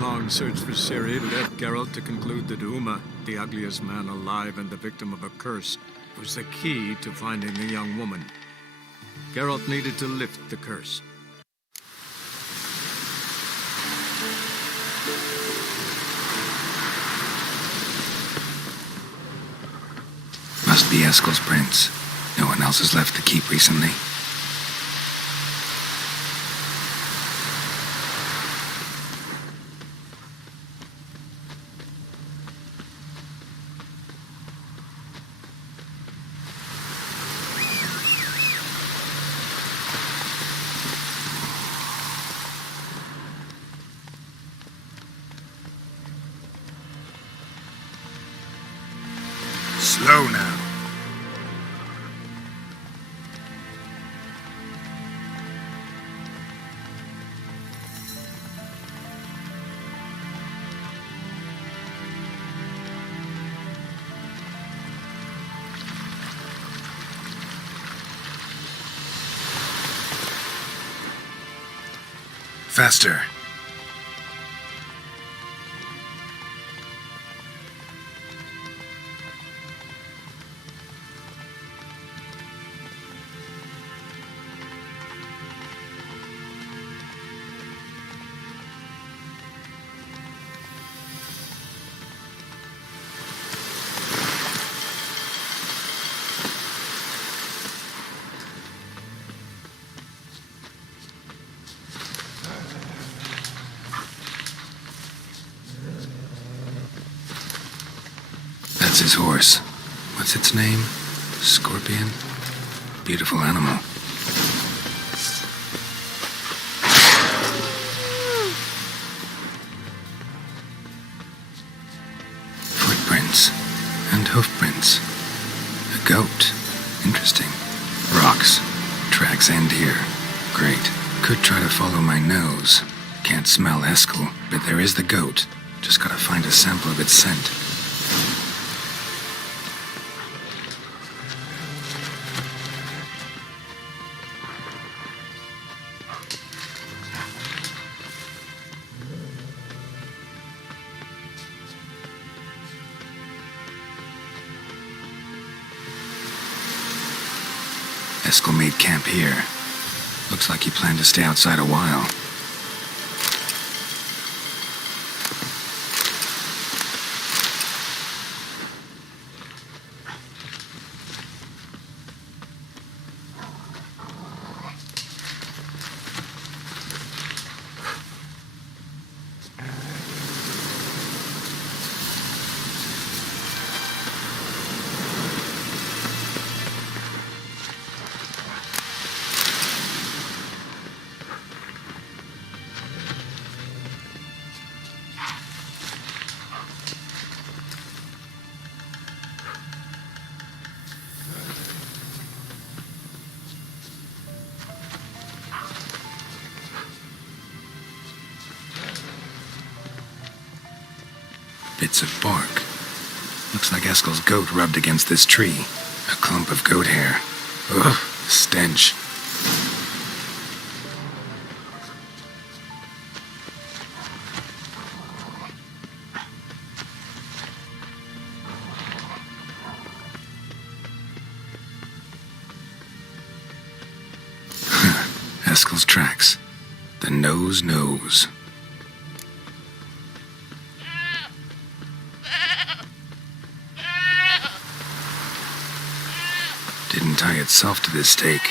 months-long search for Ciri led Geralt to conclude that Uma, the ugliest man alive and the victim of a curse, was the key to finding the young woman. Geralt needed to lift the curse. Must be Eskel's prints. No one else has left the keep recently. Slow now. Faster. That's his horse. What's its name? Scorpion? Beautiful animal. Footprints and hoofprints. A goat. Interesting. Rocks. Tracks end here. Great. Could try to follow my nose. Can't smell Eskel, but there is the goat. Just gotta find a sample of its scent. Eskel made camp here. Looks like he planned to stay outside a while. Bits of bark. Looks like Eskel's goat rubbed against this tree. A clump of goat hair. Ugh, stench. Eskel's tracks. The nose knows. Didn't tie itself to this stake.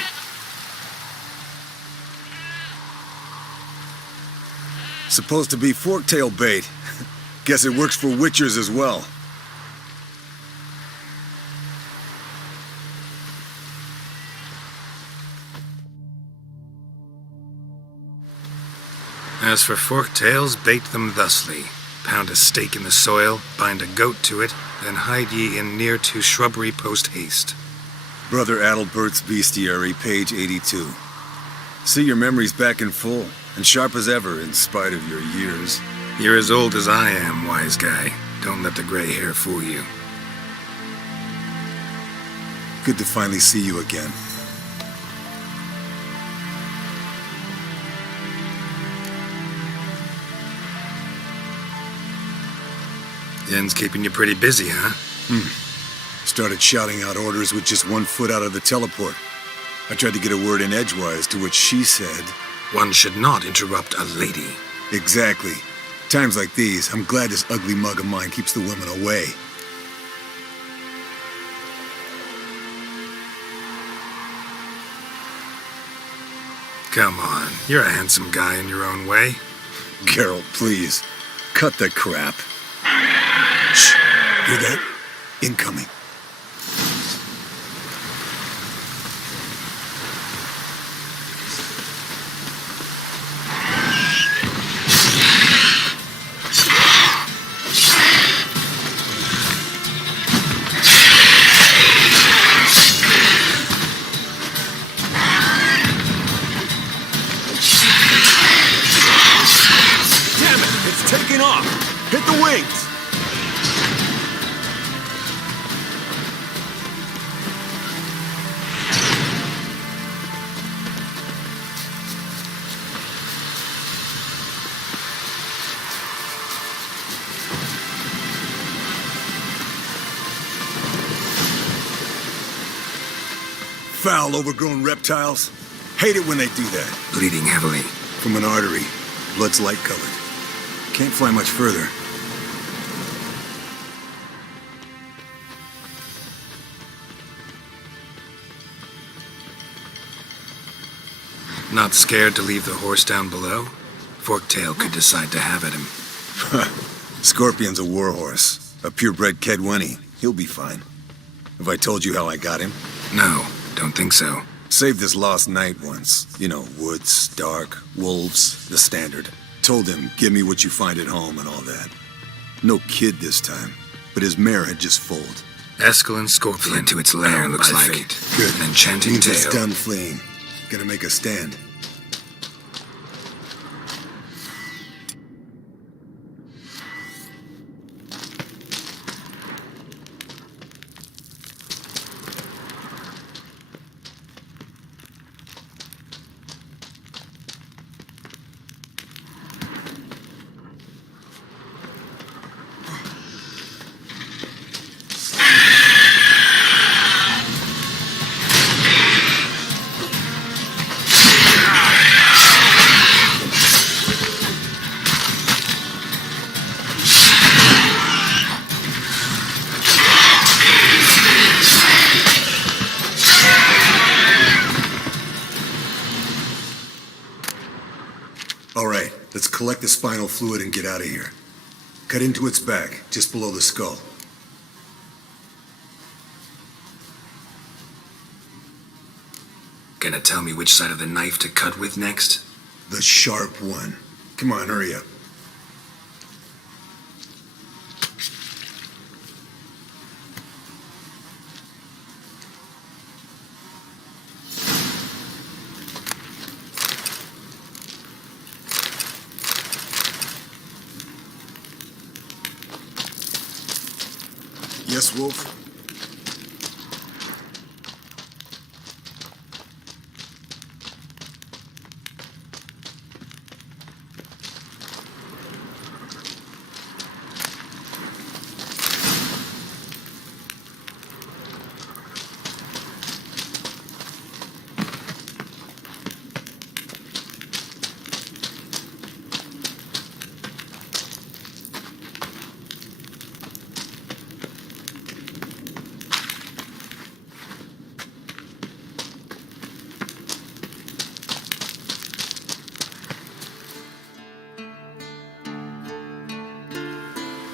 Supposed to be forktail bait. Guess it works for witchers as well. As for forktails, bait them thusly. Pound a stake in the soil, bind a goat to it, then hide ye in near to shrubbery post haste. Brother Adalbert's Bestiary, page 82. See your memories back in full, and sharp as ever in spite of your years. You're as old as I am, wise guy. Don't let the gray hair fool you. Good to finally see you again. Yen's keeping you pretty busy, huh? Started shouting out orders with just 1 foot out of the teleport. I tried to get a word in edgewise, to which she said... One should not interrupt a lady. Exactly. Times like these, I'm glad this ugly mug of mine keeps the women away. Come on, you're a handsome guy in your own way. Geralt, please. Cut the crap. Shh. Hear that? Incoming. Taking off! Hit the wings! Foul, overgrown reptiles. Hate it when they do that. Bleeding heavily. From an artery. Blood's light colored. Can't fly much further. Not scared to leave the horse down below? Forktail could decide to have at him. Scorpion's a warhorse. A purebred Kedwenny. He'll be fine. Have I told you how I got him? No, don't think so. Saved this lost knight once. You know, woods, dark, wolves, the standard. Told him, give me what you find at home and all that. No kid this time, but his mare had just foaled. Escalon Scorpion Fled to its lair, bound looks by like. fate. Good. An enchanting Means it's tale. done fleeing. Gonna make a stand. Alright, let's collect the spinal fluid and get out of here. Cut into its back, just below the skull. Gonna tell me which side of the knife to cut with next? The sharp one. Come on, hurry up. Yes, Wolf?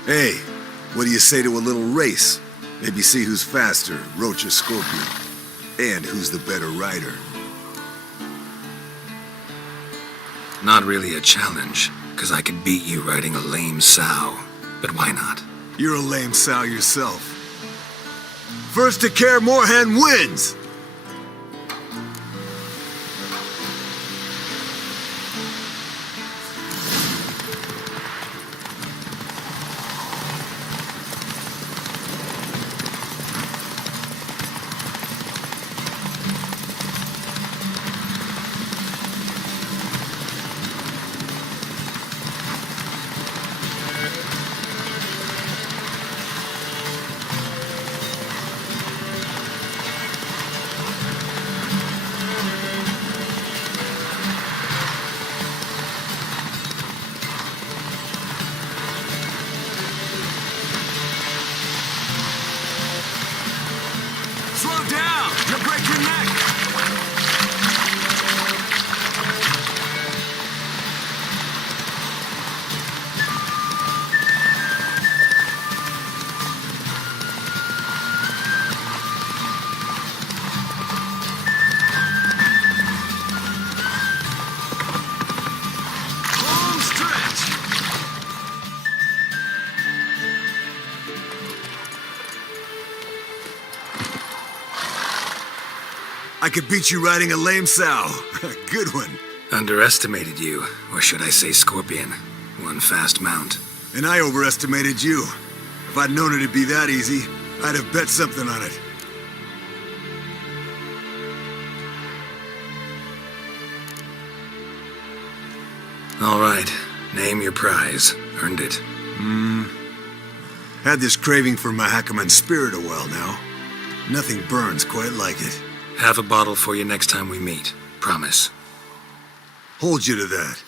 Hey, what do you say to a little race? Maybe see who's faster, Roach or Scorpion. And who's the better rider. Not really a challenge, because I could beat you riding a lame sow. But why not? You're a lame sow yourself. First to Kaer Morhen wins! I could beat you riding a lame sow. Good one. Underestimated you, or should I say scorpion. One fast mount. And I overestimated you. If I'd known it'd be that easy, I'd have bet something on it. All right, name your prize. Earned it. Had this craving for Mahakaman spirit a while now. Nothing burns quite like it. Have a bottle for you next time we meet. Promise. Hold you to that.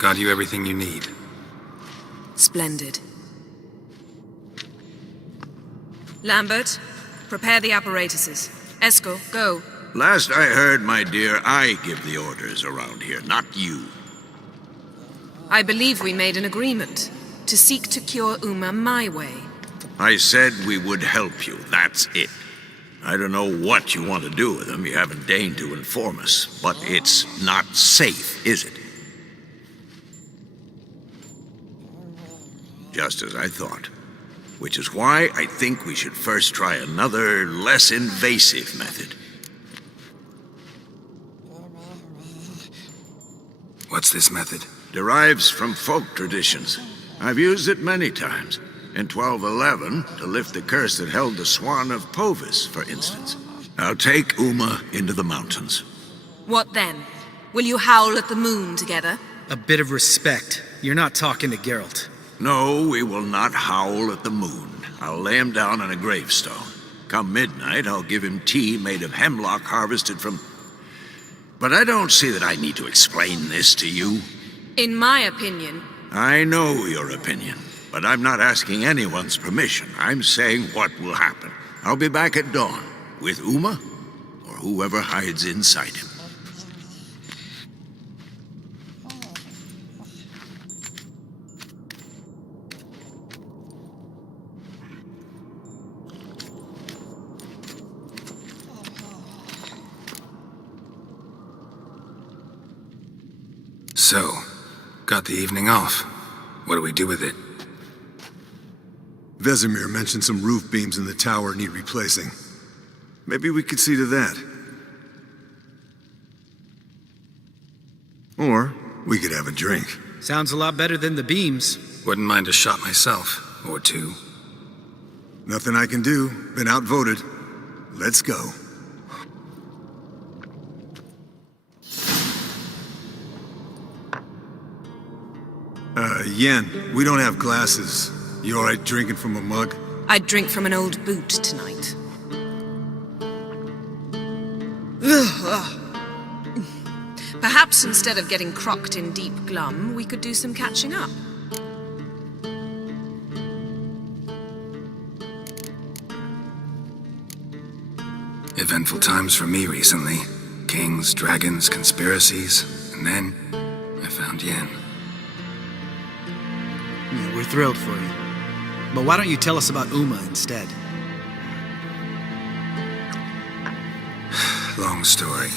Got you everything you need. Splendid. Lambert, prepare the apparatuses. Eskel, go. Last I heard, my dear, I give the orders around here, not you. I believe we made an agreement to seek to cure Uma my way. I said we would help you, that's it. I don't know what you want to do with him, you haven't deigned to inform us, but it's not safe, is it? Just as I thought. Which is why I think we should first try another, less invasive method. What's this method? Derives from folk traditions. I've used it many times. In 1211, to lift the curse that held the Swan of Povis, for instance. I'll take Uma into the mountains. What then? Will you howl at the moon together? A bit of respect. You're not talking to Geralt. No, we will not howl at the moon. I'll lay him down on a gravestone. Come midnight, I'll give him tea made of hemlock harvested from... But I don't see that I need to explain this to you. In my opinion... I know your opinion, but I'm not asking anyone's permission. I'm saying what will happen. I'll be back at dawn, with Uma, or whoever hides inside him. So, got the evening off. What do we do with it? Vesemir mentioned some roof beams in the tower need replacing. Maybe we could see to that. Or we could have a drink. Sounds a lot better than the beams. Wouldn't mind a shot myself, or two. Nothing I can do. Been outvoted. Let's go. Yen, we don't have glasses. You alright drinking from a mug? I'd drink from an old boot tonight. Perhaps instead of getting crocked in deep glum, we could do some catching up. Eventful times for me recently. Kings, dragons, conspiracies, and then I found Yen. Yeah, we're thrilled for you. But why don't you tell us about Uma instead? Long story.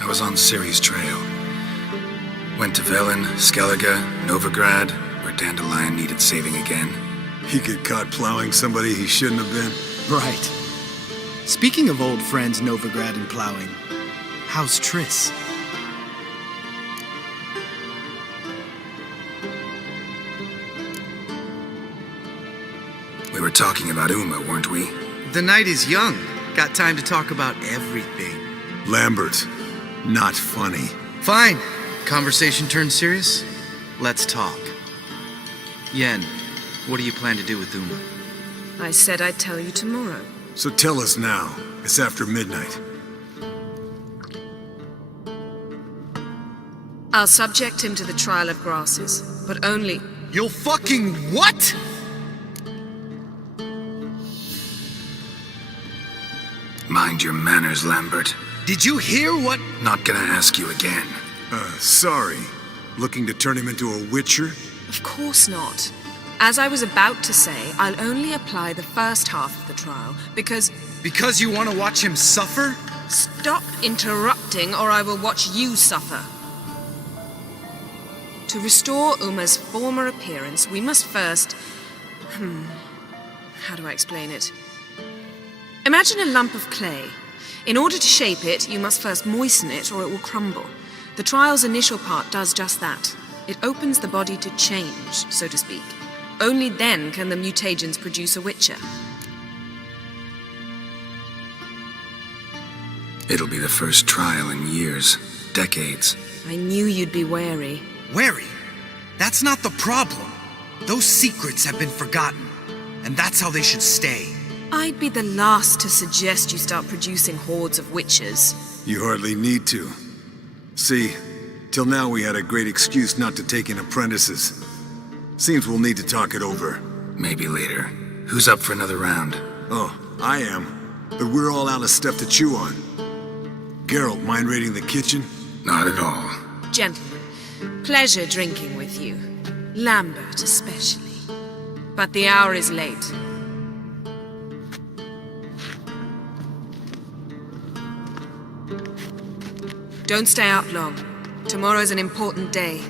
I was on Ciri's trail. Went to Velen, Skellige, Novigrad, where Dandelion needed saving again. He get caught plowing somebody he shouldn't have been. Right. Speaking of old friends Novigrad and plowing, how's Triss? We were talking about Uma, weren't we? The night is young. Got time to talk about everything. Lambert, not funny. Fine. Conversation turned serious? Let's talk. Yen, what do you plan to do with Uma? I said I'd tell you tomorrow. So tell us now. It's after midnight. I'll subject him to the trial of grasses, but only... You'll fucking what? Mind your manners, Lambert. Did you hear what? Not gonna ask you again. Sorry. Looking to turn him into a witcher? Of course not. As I was about to say, I'll only apply the first half of the trial, because... Because you want to watch him suffer? Stop interrupting, or I will watch you suffer. To restore Uma's former appearance, we must first... How do I explain it? Imagine a lump of clay. In order to shape it, you must first moisten it, or it will crumble. The trial's initial part does just that. It opens the body to change, so to speak. Only then can the mutagens produce a witcher. It'll be the first trial in years, decades. I knew you'd be wary. Wary? That's not the problem. Those secrets have been forgotten, and that's how they should stay. I'd be the last to suggest you start producing hordes of witches. You hardly need to. See, Till now we had a great excuse not to take in apprentices. Seems we'll need to talk it over. Maybe later. Who's up for another round? Oh, I am. But we're all out of stuff to chew on. Geralt, mind raiding the kitchen? Not at all. Gentlemen, pleasure drinking with you. Lambert especially. But the hour is late. Don't stay out long. Tomorrow's an important day.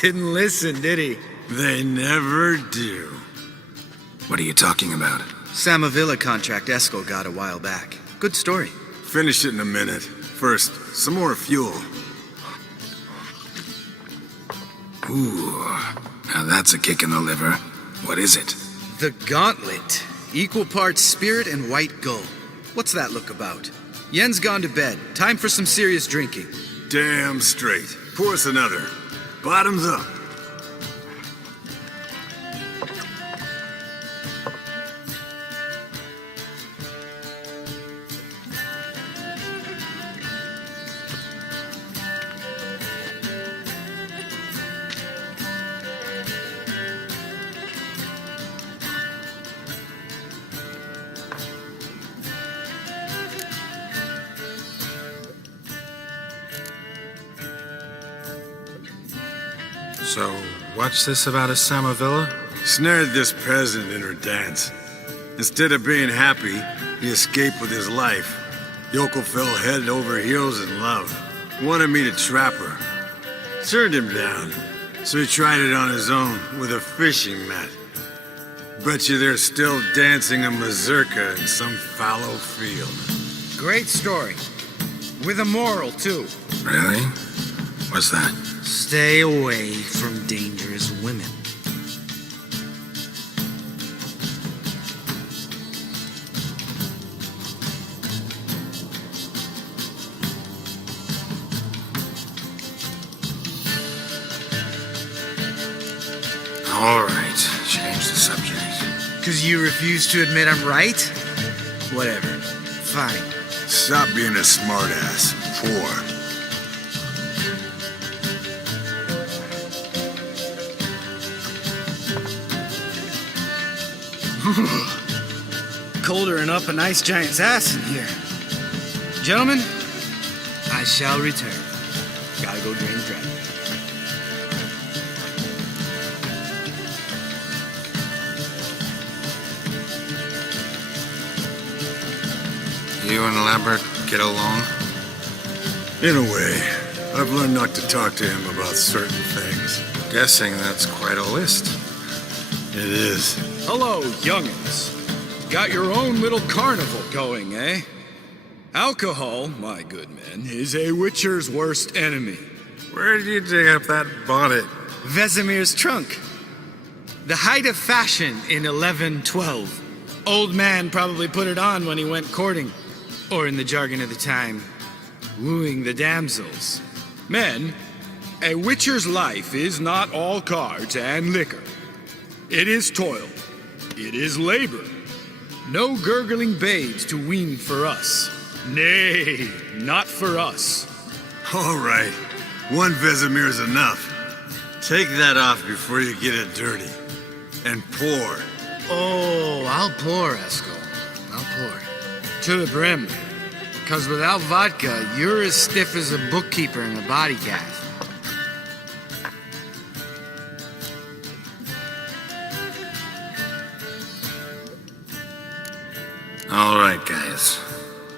Didn't listen, did he? They never do. What are you talking about? Samavilla contract Eskel got a while back. Good story. Finish it in a minute. First, some more fuel. Ooh, now that's a kick in the liver. What is it? The Gauntlet. Equal parts spirit and white gull. What's that look about? Yen's gone to bed. Time for some serious drinking. Damn straight. Pour us another. Bottoms up. So, what's this about a Samavilla? Snared this peasant in her dance. Instead of being happy, he escaped with his life. Yoko fell head over heels in love. Wanted me to trap her. Turned him down. So he tried it on his own with a fishing net. Bet you they're still dancing a mazurka in some fallow field. Great story. With a moral, too. Really? What's that? Stay away from dangerous women. All right, change the subject. Because you refuse to admit I'm right? Whatever. Fine. Stop being a smartass. Poor. Colder and up a nice giant's ass in here. Gentlemen, I shall return. Gotta go drain the dragon. You and Lambert get along? In a way. I've learned not to talk to him about certain things. Guessing that's quite a list. It is. Hello, youngins. Got your own little carnival going, eh? Alcohol, my good men, is a witcher's worst enemy. Where did you dig up that bonnet? Vesemir's trunk. The height of fashion in 1112. Old man probably put it on when he went courting. Or in the jargon of the time, wooing the damsels. Men, a witcher's life is not all cards and liquor. It is toil. It is labor. No gurgling babes to wean for us. Nay, not for us. All right. One Vesemir's enough. Take that off before you get it dirty. And pour. Oh, I'll pour, Eskel. I'll pour. To the brim. Because without vodka, you're as stiff as a bookkeeper in a body cast. All right, guys.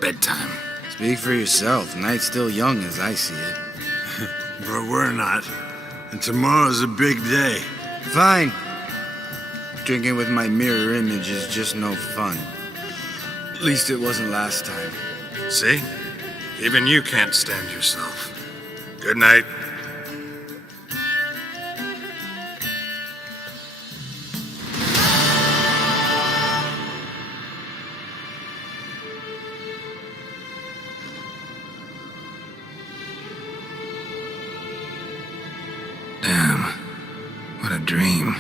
Bedtime. Speak for yourself. Night's still young as I see it. But we're not. And tomorrow's a big day. Fine. Drinking with my mirror image is just no fun. At least it wasn't last time. See? Even you can't stand yourself. Good night. Damn. What a dream.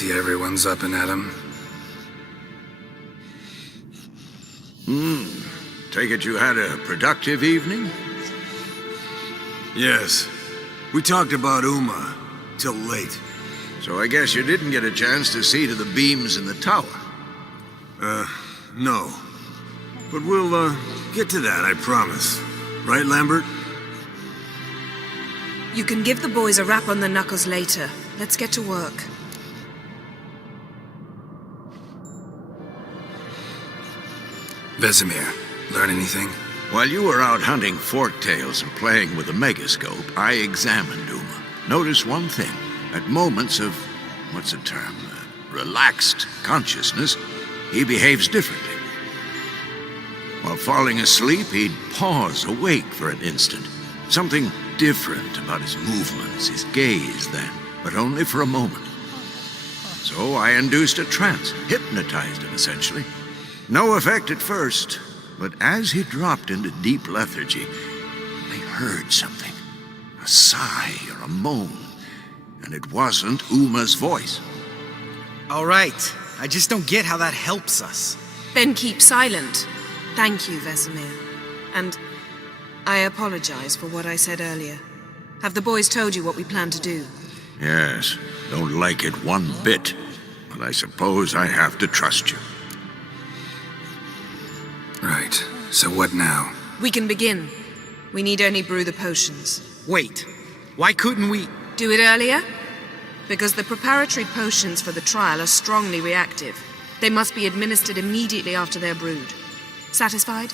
See everyone's up and at 'em. Take it you had a productive evening? Yes. We talked about Uma till late. So I guess you didn't get a chance to see to the beams in the tower. No. But we'll, get to that, I promise. Right, Lambert? You can give the boys a rap on the knuckles later. Let's get to work. Vesemir, learn anything? While you were out hunting forktails and playing with the megascope, I examined Uma. Notice one thing. At moments of, what's the term, relaxed consciousness, he behaves differently. While falling asleep, he'd pause awake for an instant. Something different about his movements, his gaze then, but only for a moment. So I induced a trance, hypnotized him essentially. No effect at first, but as he dropped into deep lethargy, I heard something. A sigh or a moan. And it wasn't Uma's voice. All right. I just don't get how that helps us. Then keep silent. Thank you, Vesemir. And I apologize for what I said earlier. Have the boys told you what we plan to do? Yes, don't like it one bit. But I suppose I have to trust you. Right. So what now? We can begin. We need only brew the potions. Wait. Why couldn't we... Do it earlier? Because the preparatory potions for the trial are strongly reactive. They must be administered immediately after they're brewed. Satisfied?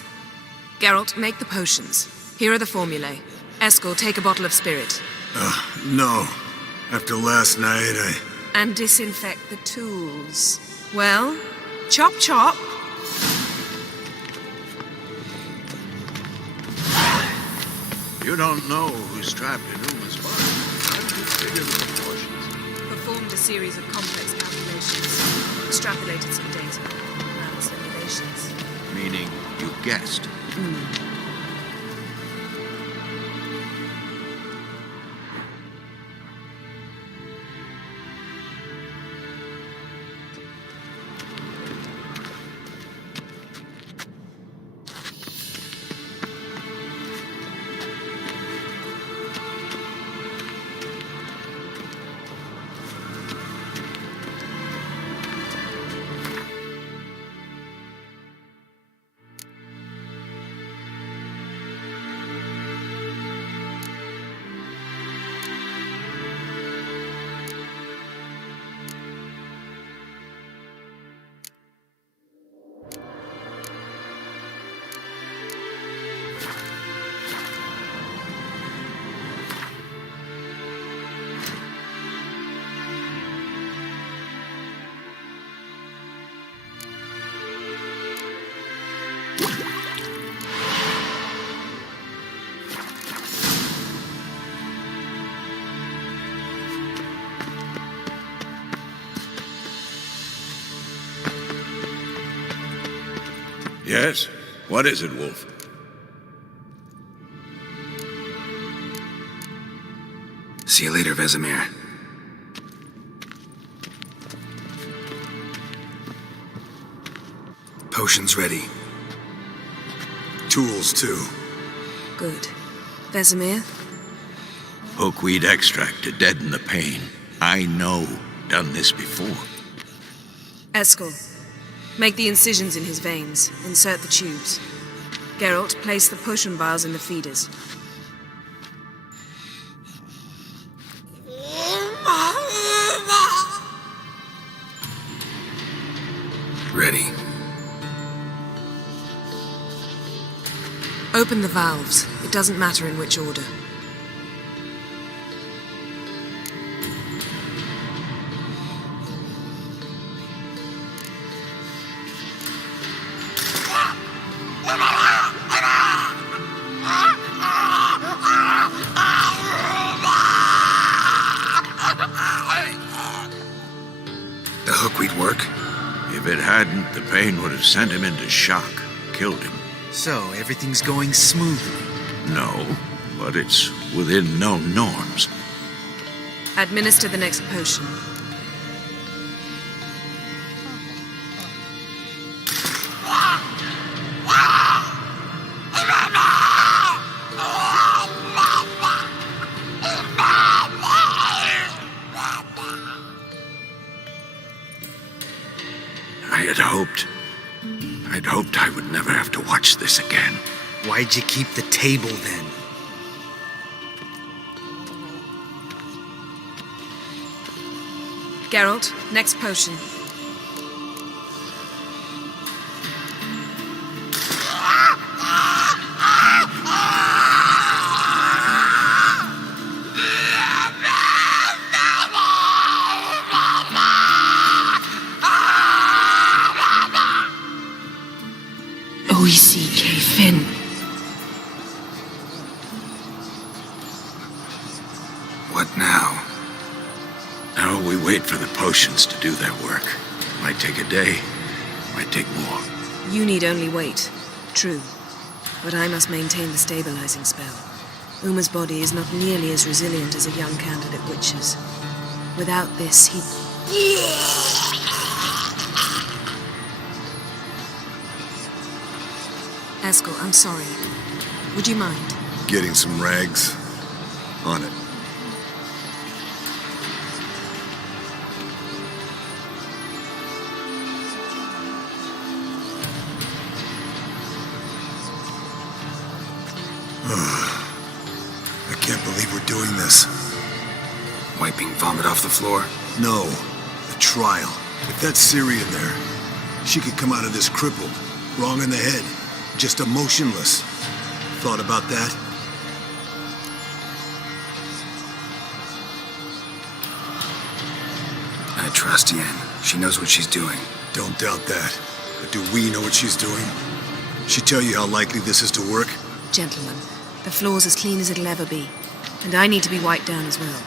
Geralt, make the potions. Here are the formulae. Eskel, take a bottle of spirit. No. After last night, And disinfect the tools. Well, chop chop. You don't know who's trapped in Uma's body. How did you figure the proportions? Performed a series of complex calculations. Extrapolated some data. Ran simulations. Meaning you guessed. Yes? What is it, Wolf? See you later, Vesemir. Potions ready. tools too. Good. Vesemir? Hookweed extract to deaden the pain. I know. Done this before. Eskel, make the incisions in his veins. Insert the tubes. Geralt, place the potion vials in the feeders. Ready. Open the valves. It doesn't matter in which order. The hookweed work? If it hadn't, the pain would have sent him into shock, killed him. So, everything's going smoothly. No, but it's within known norms. Administer the next potion. I'd hoped I would never have to watch this again. Why'd you keep the table then? Geralt, next potion. Oisi Fin. What now? Now we wait for the potions to do their work. Might take a day, might take more. You need only wait. True. But I must maintain the stabilizing spell. Uma's body is not nearly as resilient as a young candidate witch's. Without this, he... Eskel, I'm sorry. Would you mind? Getting some rags. On it. I can't believe we're doing this. Wiping vomit off the floor? No, the trial. With that Ciri in there, she could come out of this crippled, wrong in the head, just emotionless. Thought about that? I trust Yen. She knows what she's doing. Don't doubt that. But do we know what she's doing? She tell you how likely this is to work? Gentlemen, the floor's as clean as it'll ever be. And I need to be wiped down as well.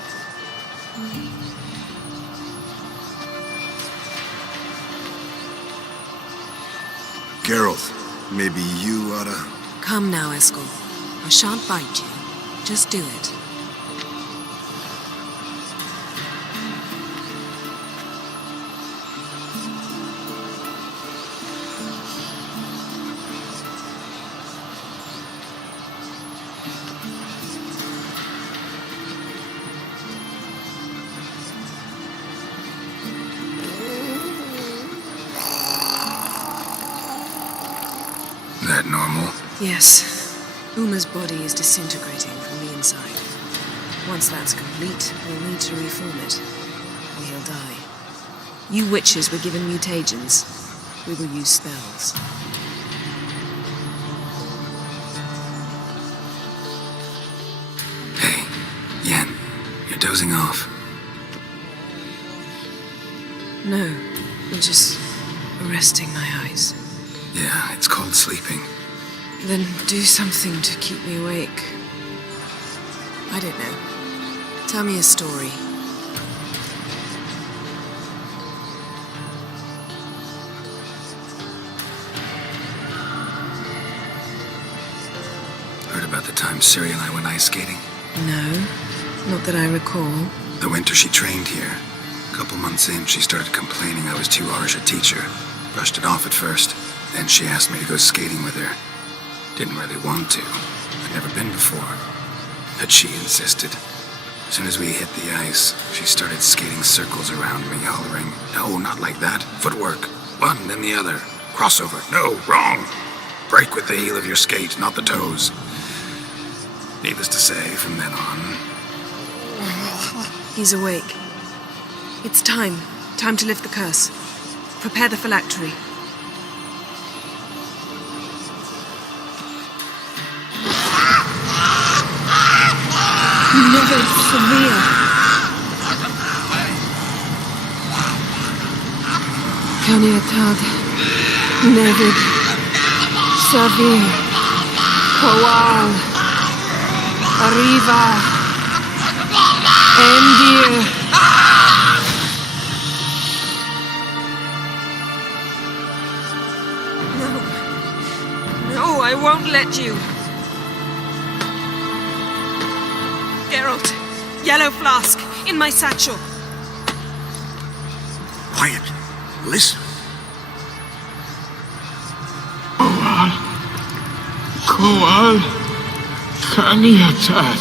Geralt, maybe you oughta... Come now, Eskel. I shan't bite you. Just do it. That normal? Yes. Uma's body is disintegrating from the inside. Once that's complete, we'll need to reform it, or he'll die. You witches were given mutagens. We will use spells. Hey, Yen, you're dozing off. No, I'm just resting my eyes. Yeah, it's called sleeping. Then do something to keep me awake. I don't know. Tell me a story. Heard about the time Ciri and I went ice skating? No, not that I recall. The winter she trained here. A couple months in, she started complaining I was too harsh a teacher. Brushed it off at first. Then she asked me to go skating with her. Didn't really want to. I'd never been before. But she insisted. As soon as we hit the ice, she started skating circles around me, hollering, "No, not like that. Footwork. One, then the other. Crossover. No, wrong. Break with the heel of your skate, not the toes." Needless to say, from then on... He's awake. It's time. Time to lift the curse. Prepare the phylactery. Never severe. Caniatad. Nevid. Savir. Kowal. Arriva. Endir. No, I won't let you. Geralt, yellow flask, in my satchel. Quiet. Listen. Kowal, Kaniatad.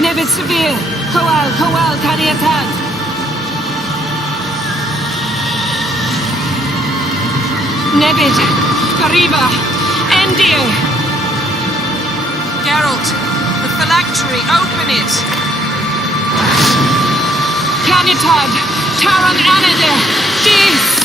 Nevid Severe, Kowal, Kaniatad. Nebid, Kariba, Endir. Geralt, the phylactery, open it! Planetad, Taran Anade, Dis.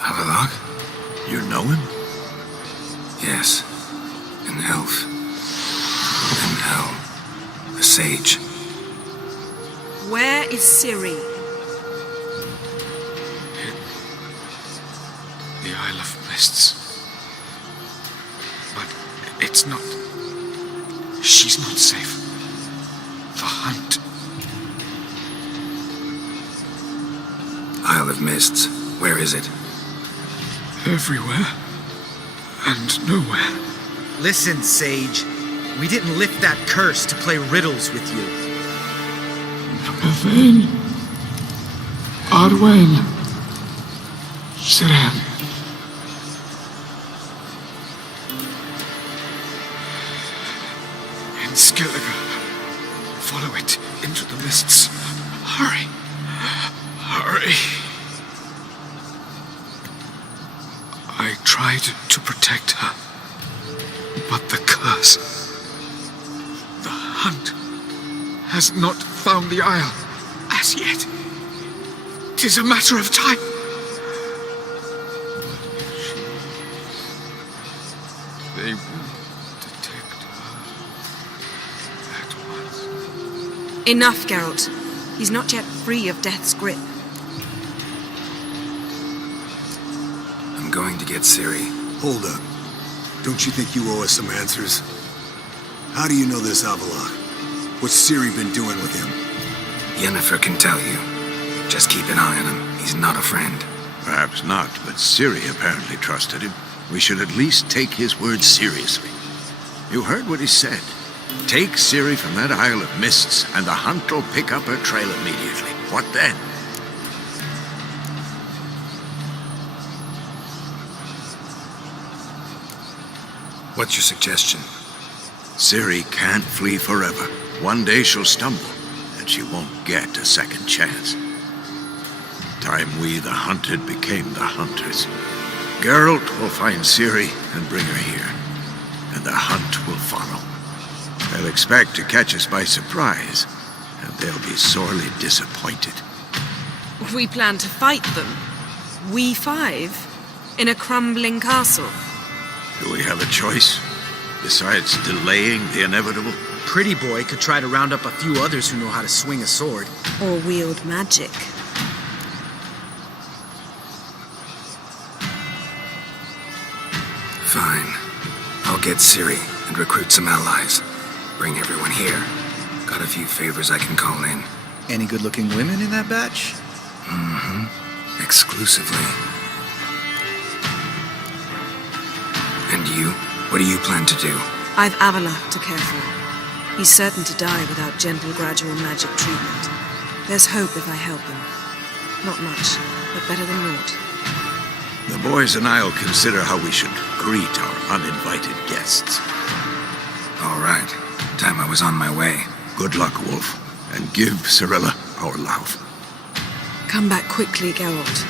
Havelock? You know him? Yes. An elf. An elf. A sage. Where is Ciri? The Isle of Mists. But it's not... She's not safe. The hunt. Isle of Mists. Where is it? Everywhere. And nowhere. Listen, Sage. We didn't lift that curse to play riddles with you. Yvain. Arwen. Siren. In Skellige. Follow it into the mists. Hurry. Hurry. I tried to protect her. But the curse... The hunt has not found the Isle as yet. 'Tis a matter of time. They will detect her at once. Enough, Geralt. He's not yet free of death's grip. I'm going to get Ciri. Hold up. Don't you think you owe us some answers? How do you know this Havelock? What's Ciri been doing with him? Yennefer can tell you. Just keep an eye on him. He's not a friend. Perhaps not, but Ciri apparently trusted him. We should at least take his words seriously. You heard what he said. Take Ciri from that Isle of Mists, and the hunt will pick up her trail immediately. What then? What's your suggestion? Ciri can't flee forever. One day she'll stumble, and she won't get a second chance. Time we, the hunted, became the hunters. Geralt will find Ciri and bring her here, and the hunt will follow. They'll expect to catch us by surprise, and they'll be sorely disappointed. We plan to fight them. We five? In a crumbling castle. Do we have a choice? Besides delaying the inevitable? Pretty Boy could try to round up a few others who know how to swing a sword. Or wield magic. Fine. I'll get Ciri and recruit some allies. Bring everyone here. Got a few favors I can call in. Any good-looking women in that batch? Mm-hmm. Exclusively. And you? What do you plan to do? I've Avila to care for. He's certain to die without gentle, gradual magic treatment. There's hope if I help him. Not much, but better than naught. The boys and I'll consider how we should greet our uninvited guests. All right. Time I was on my way. Good luck, Wolf, and give Cirilla our love. Come back quickly, Geralt.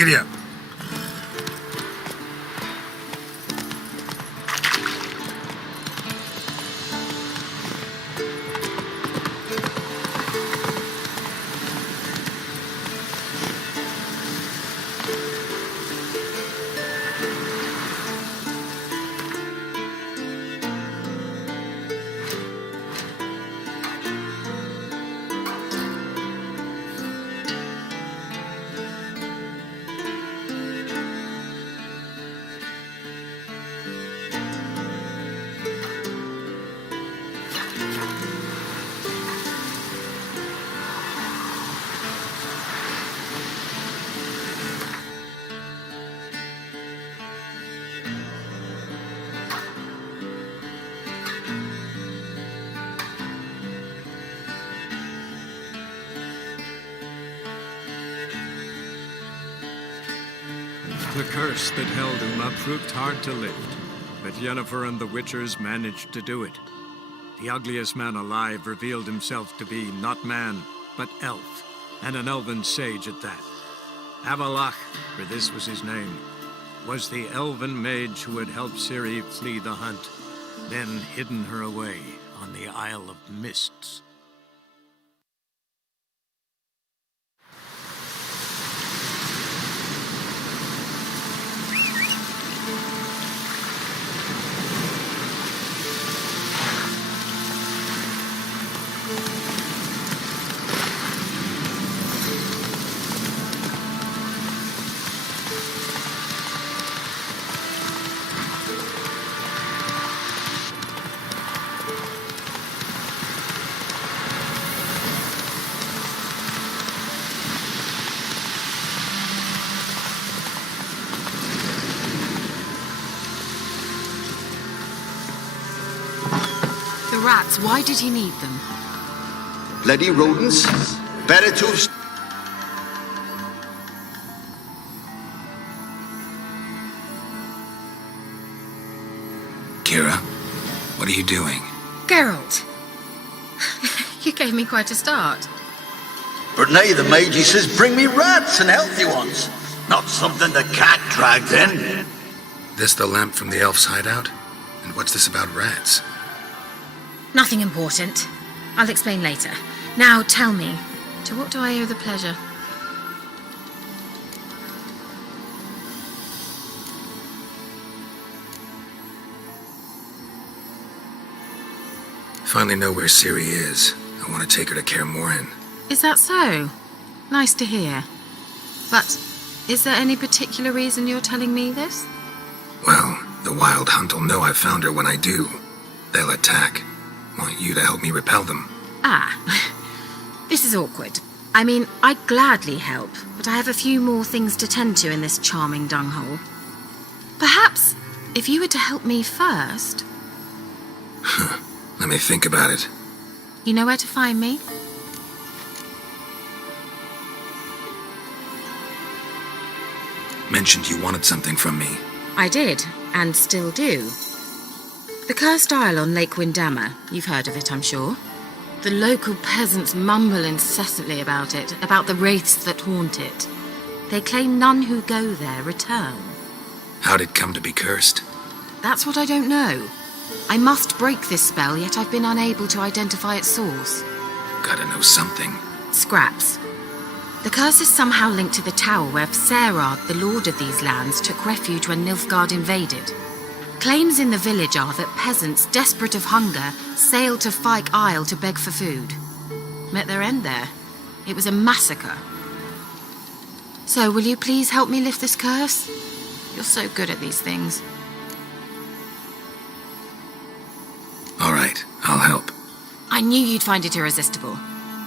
Giddy up. The curse that held Uma proved hard to lift, but Yennefer and the Witchers managed to do it. The ugliest man alive revealed himself to be not man, but elf, and an elven sage at that. Avalach, for this was his name, was the elven mage who had helped Ciri flee the hunt, then hidden her away on the Isle of Mists. The rats, why did he need them? Bloody rodents. Better to... Kira, what are you doing? Geralt. You gave me quite a start. But now the mage says bring me rats and healthy ones. Not something the cat dragged in. This the lamp from the elf's hideout? And what's this about rats? Nothing important. I'll explain later. Now tell me, to what do I owe the pleasure? Finally know where Ciri is. I want to take her to Kaer Morhen. Is that so? Nice to hear. But is there any particular reason you're telling me this? Well, the Wild Hunt will know I've found her when I do. They'll attack. Want you to help me repel them. Ah, this is awkward. I mean, I'd gladly help, but I have a few more things to tend to in this charming dunghole. Perhaps, if you were to help me first... Let me think about it. You know where to find me? Mentioned you wanted something from me. I did, and still do. The Cursed Isle on Lake Windammer, you've heard of it, I'm sure. The local peasants mumble incessantly about it, about the wraiths that haunt it. They claim none who go there return. How'd it come to be cursed? That's what I don't know. I must break this spell, yet I've been unable to identify its source. Gotta know something. Scraps. The curse is somehow linked to the tower where Serad, the lord of these lands, took refuge when Nilfgaard invaded. Claims in the village are that peasants, desperate of hunger, sailed to Fyke Isle to beg for food. Met their end there. It was a massacre. So, will you please help me lift this curse? You're so good at these things. All right, I'll help. I knew you'd find it irresistible.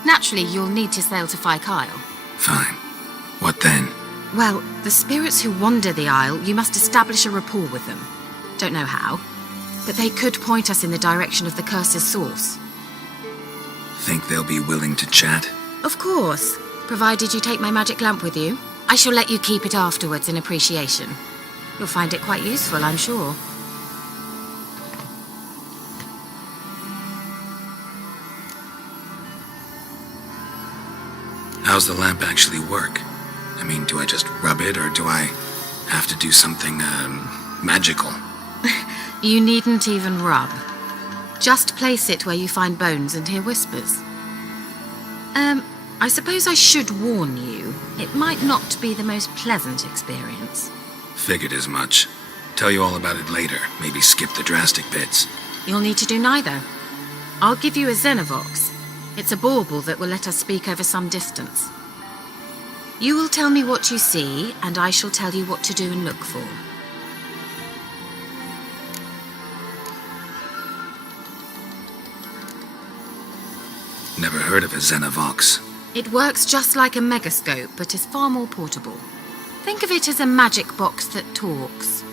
Naturally, you'll need to sail to Fyke Isle. Fine. What then? Well, the spirits who wander the Isle, you must establish a rapport with them. Don't know how, but they could point us in the direction of the curse's source. Think they'll be willing to chat? Of course, provided you take my magic lamp with you. I shall let you keep it afterwards in appreciation. You'll find it quite useful, I'm sure. How's the lamp actually work? I mean, do I just rub it, or do I have to do something, magical? You needn't even rub. Just place it where you find bones and hear whispers. I suppose I should warn you. It might not be the most pleasant experience. Figured as much. Tell you all about it later. Maybe skip the drastic bits. You'll need to do neither. I'll give you a Xenovox. It's a bauble that will let us speak over some distance. You will tell me what you see, and I shall tell you what to do and look for. Never heard of a Xenovox. It works just like a megascope, but is far more portable. Think of it as a magic box that talks.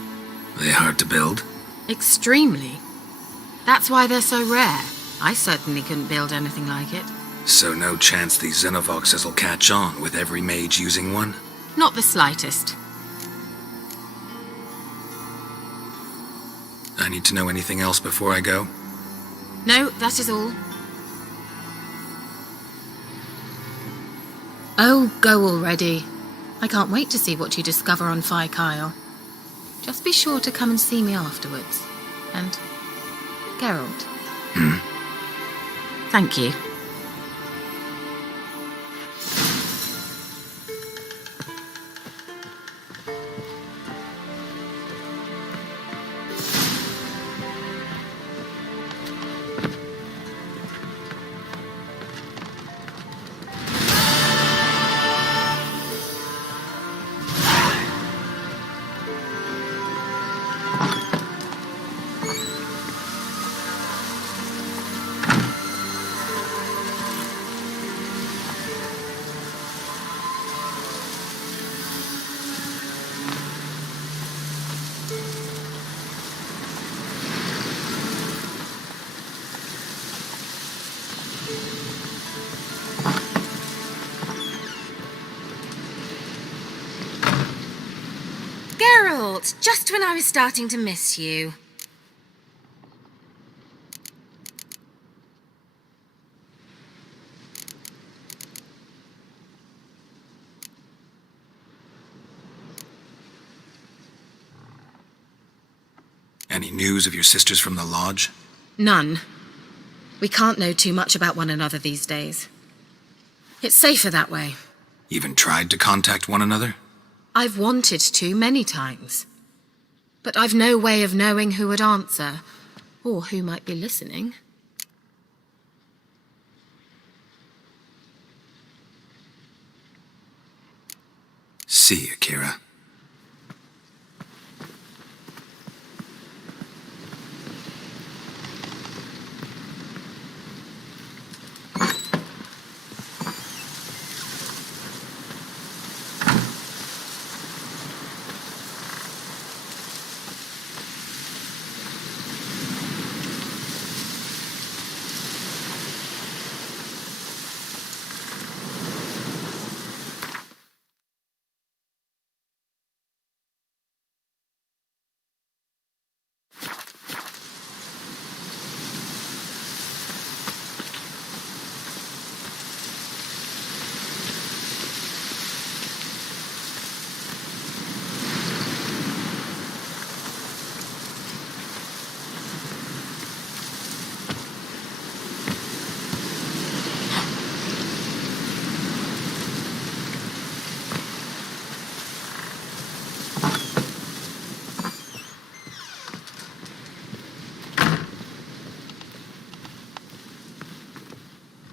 Are they hard to build? Extremely. That's why they're so rare. I certainly couldn't build anything like it. So no chance these Xenovoxes will catch on with every mage using one? Not the slightest. I need to know anything else before I go? No, that is all. Oh, go already. I can't wait to see what you discover on Phi Kyle. Just be sure to come and see me afterwards. And Geralt. Thank you. Geralt, just when I was starting to miss you. Any news of your sisters from the lodge? None. We can't know too much about one another these days. It's safer that way. Even tried to contact one another? I've wanted to many times. But I've no way of knowing who would answer, or who might be listening. See you, Kira.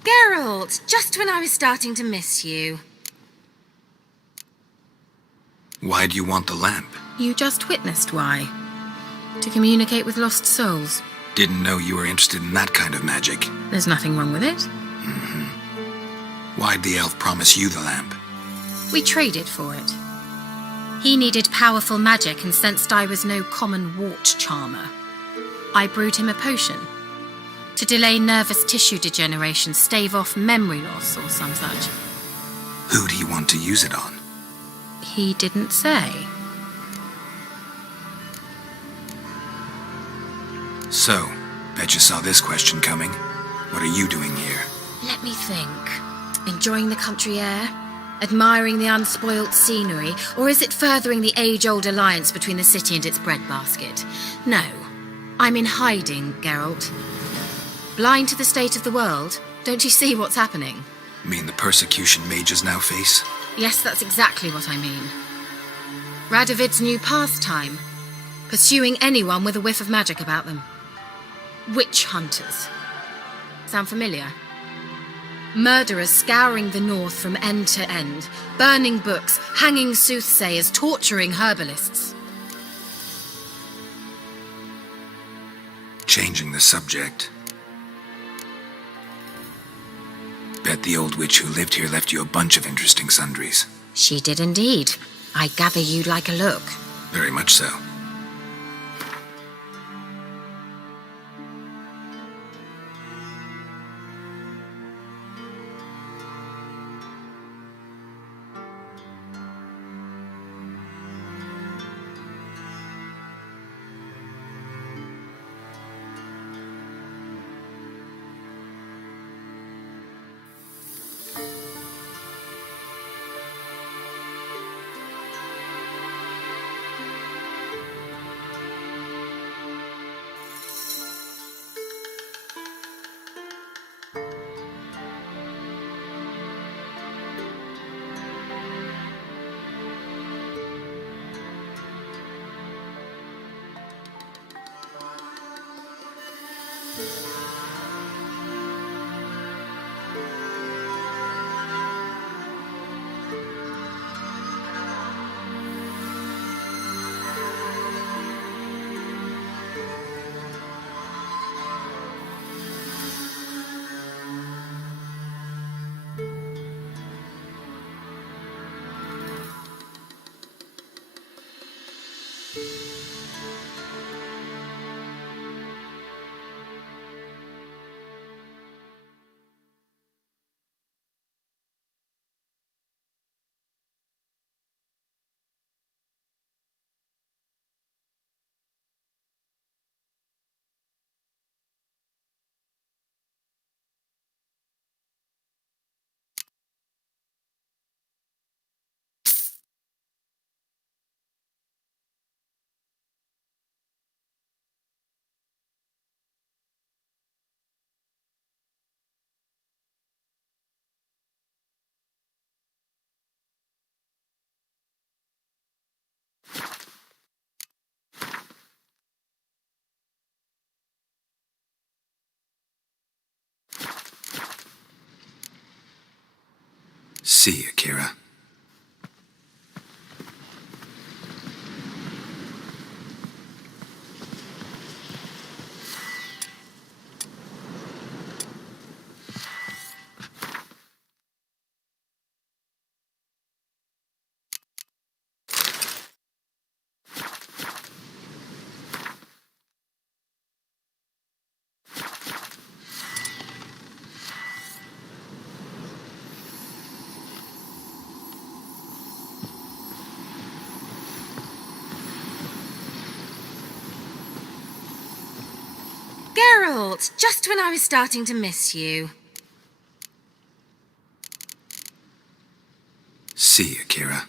Geralt, just when I was starting to miss you. Why do you want the lamp? You just witnessed why. To communicate with lost souls. Didn't know you were interested in that kind of magic. There's nothing wrong with it. Why'd the elf promise you the lamp? We traded for it. He needed powerful magic and sensed I was no common wart charmer. I brewed him a potion. To delay nervous tissue degeneration, stave off memory loss or some such. Who'd he want to use it on? He didn't say. So, bet you saw this question coming. What are you doing here? Let me think. Enjoying the country air, Admiring the unspoilt scenery, or is it furthering the age-old alliance between the city and its breadbasket? No. I'm in hiding, Geralt. Blind to the state of the world? Don't you see what's happening? You mean the persecution mages now face? Yes, that's exactly what I mean. Radovid's new pastime. Pursuing anyone with a whiff of magic about them. Witch hunters. Sound familiar? Murderers scouring the north from end to end, burning books, hanging soothsayers, torturing herbalists. Changing the subject. Bet the old witch who lived here left you a bunch of interesting sundries. She did indeed. I gather you'd like a look. Very much so. See you, Kira. Geralt, just when I was starting to miss you. See you, Kira.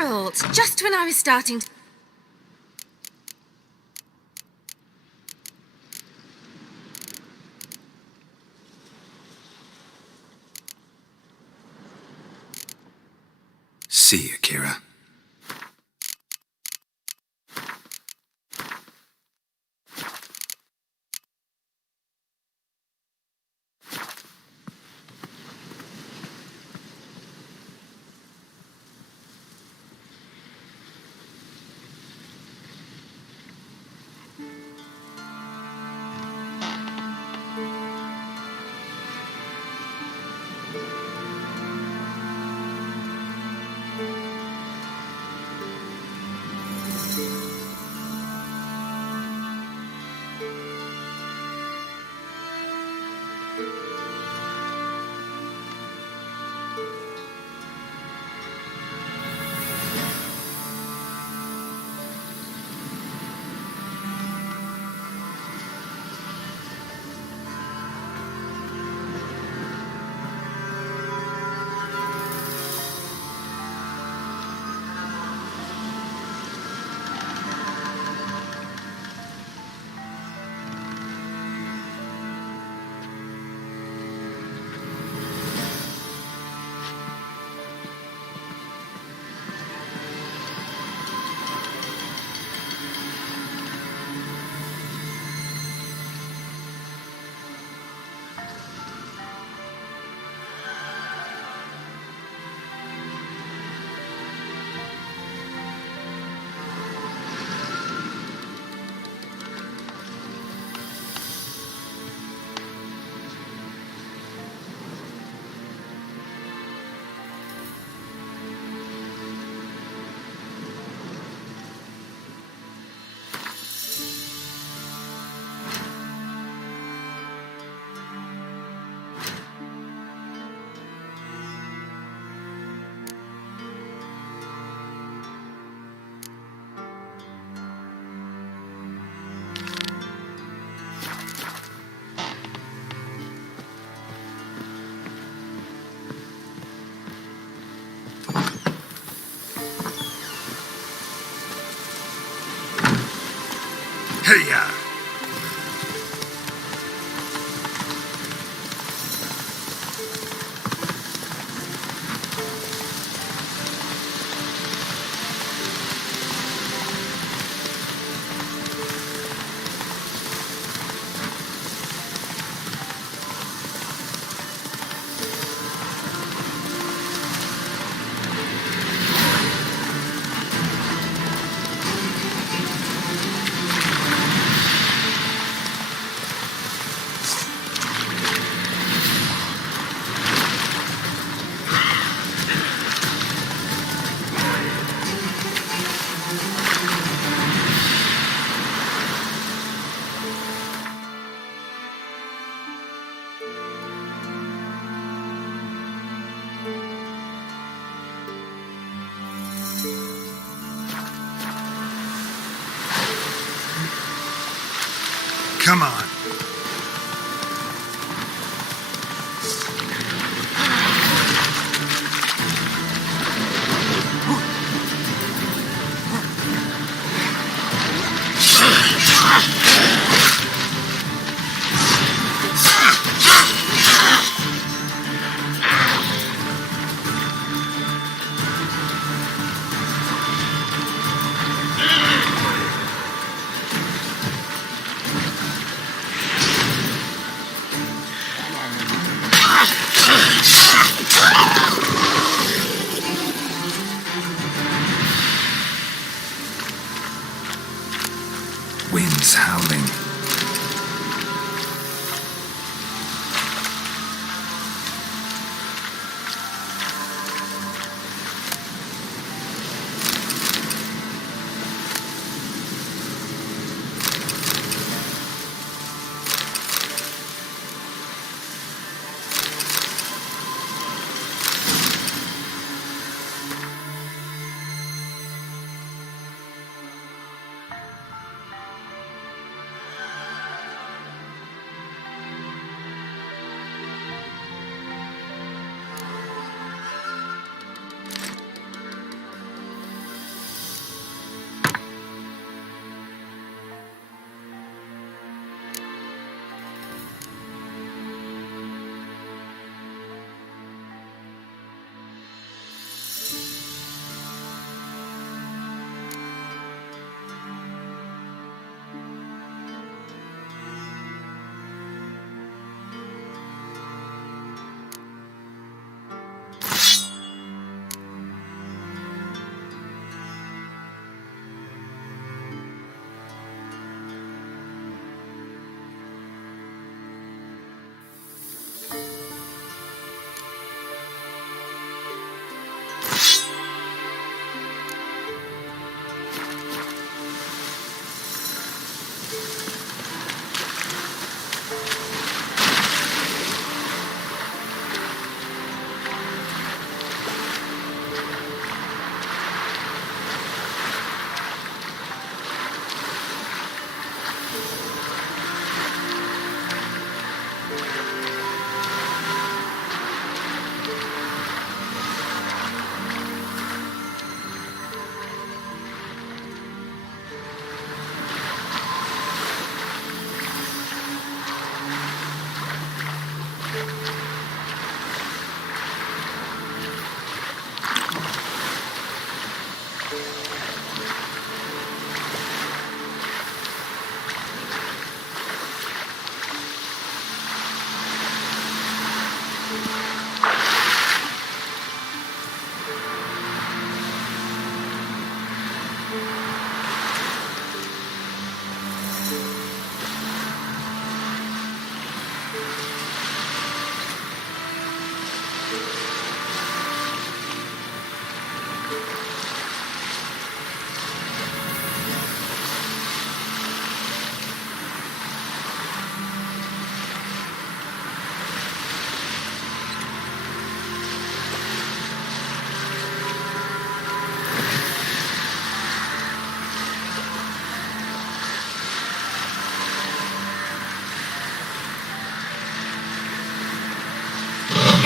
Geralt! Just when I was starting to... See you, Kira. Hey-ya! Come on.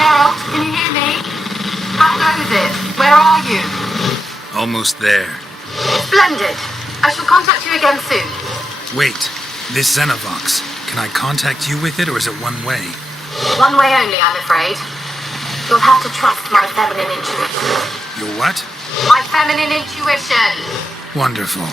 Geralt, can you hear me? How goes it? Where are you? Almost there. Splendid. I shall contact you again soon. Wait, this Xenovox. Can I contact you with it, or is it one way? One way only, I'm afraid. You'll have to trust my feminine intuition. Your what? My feminine intuition! Wonderful.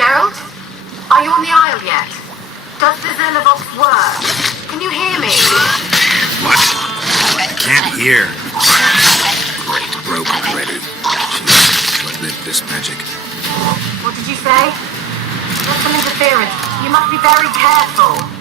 Geralt? Are you on the Isle yet? Does the Xenovox work? Can you hear me? What? I can't hear. Great, broke already. Short-lived this magic. What did you say? There's some interference. You must be very careful.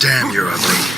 Damn, you're ugly.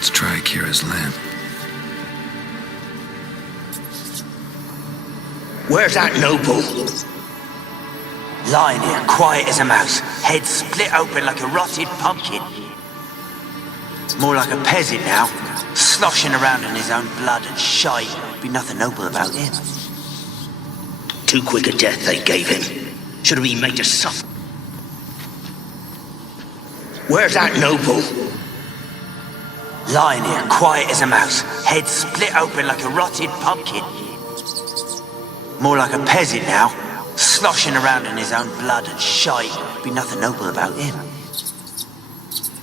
Let's try Kira's lamp. Where's that noble? Lying here, quiet as a mouse, head split open like a rotted pumpkin. More like a peasant now, sloshing around in his own blood and shite. Be nothing noble about him. Too quick a death they gave him. Should have been made to suffer. Where's that noble? Lying here, quiet as a mouse, head split open like a rotted pumpkin. More like a peasant now, sloshing around in his own blood and shite. Be nothing noble about him.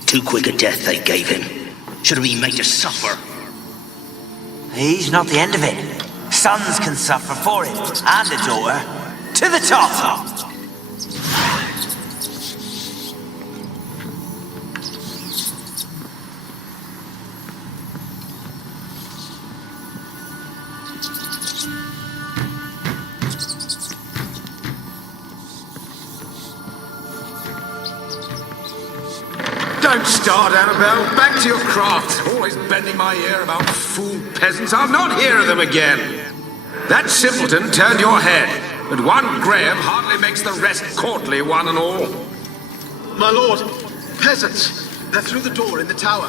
Too quick a death they gave him. Should have been made to suffer. He's not the end of it. Sons can suffer for him, and a daughter. To the top! Don't start, Annabelle. Back to your craft. Always bending my ear about fool peasants. I'll not hear of them again. That simpleton turned your head, but one Graham hardly makes the rest courtly, one and all. My lord, peasants. They're through the door in the tower.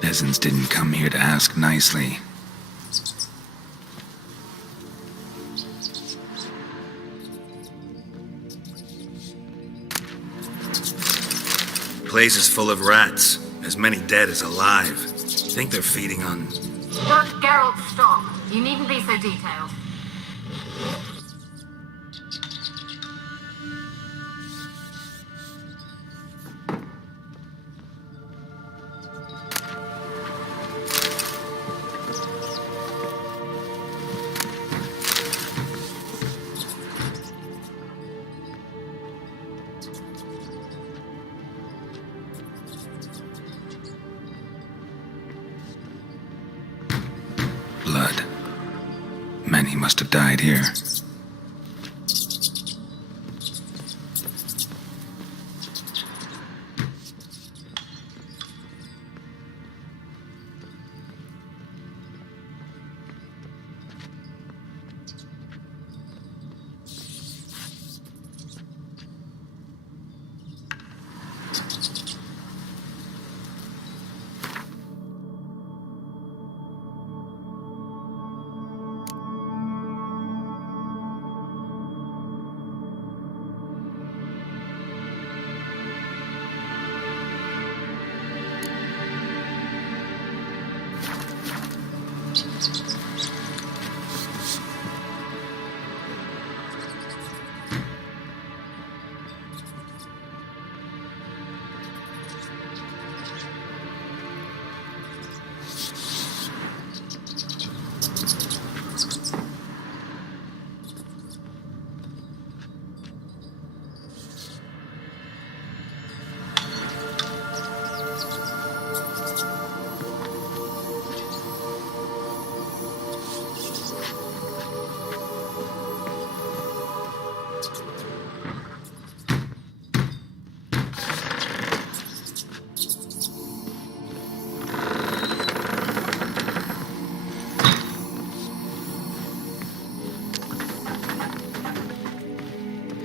Peasants didn't come here to ask nicely. Place is full of rats. As many dead as alive. Think they're feeding on... Geralt, stop. You needn't be so detailed. Blood. Many must have died here.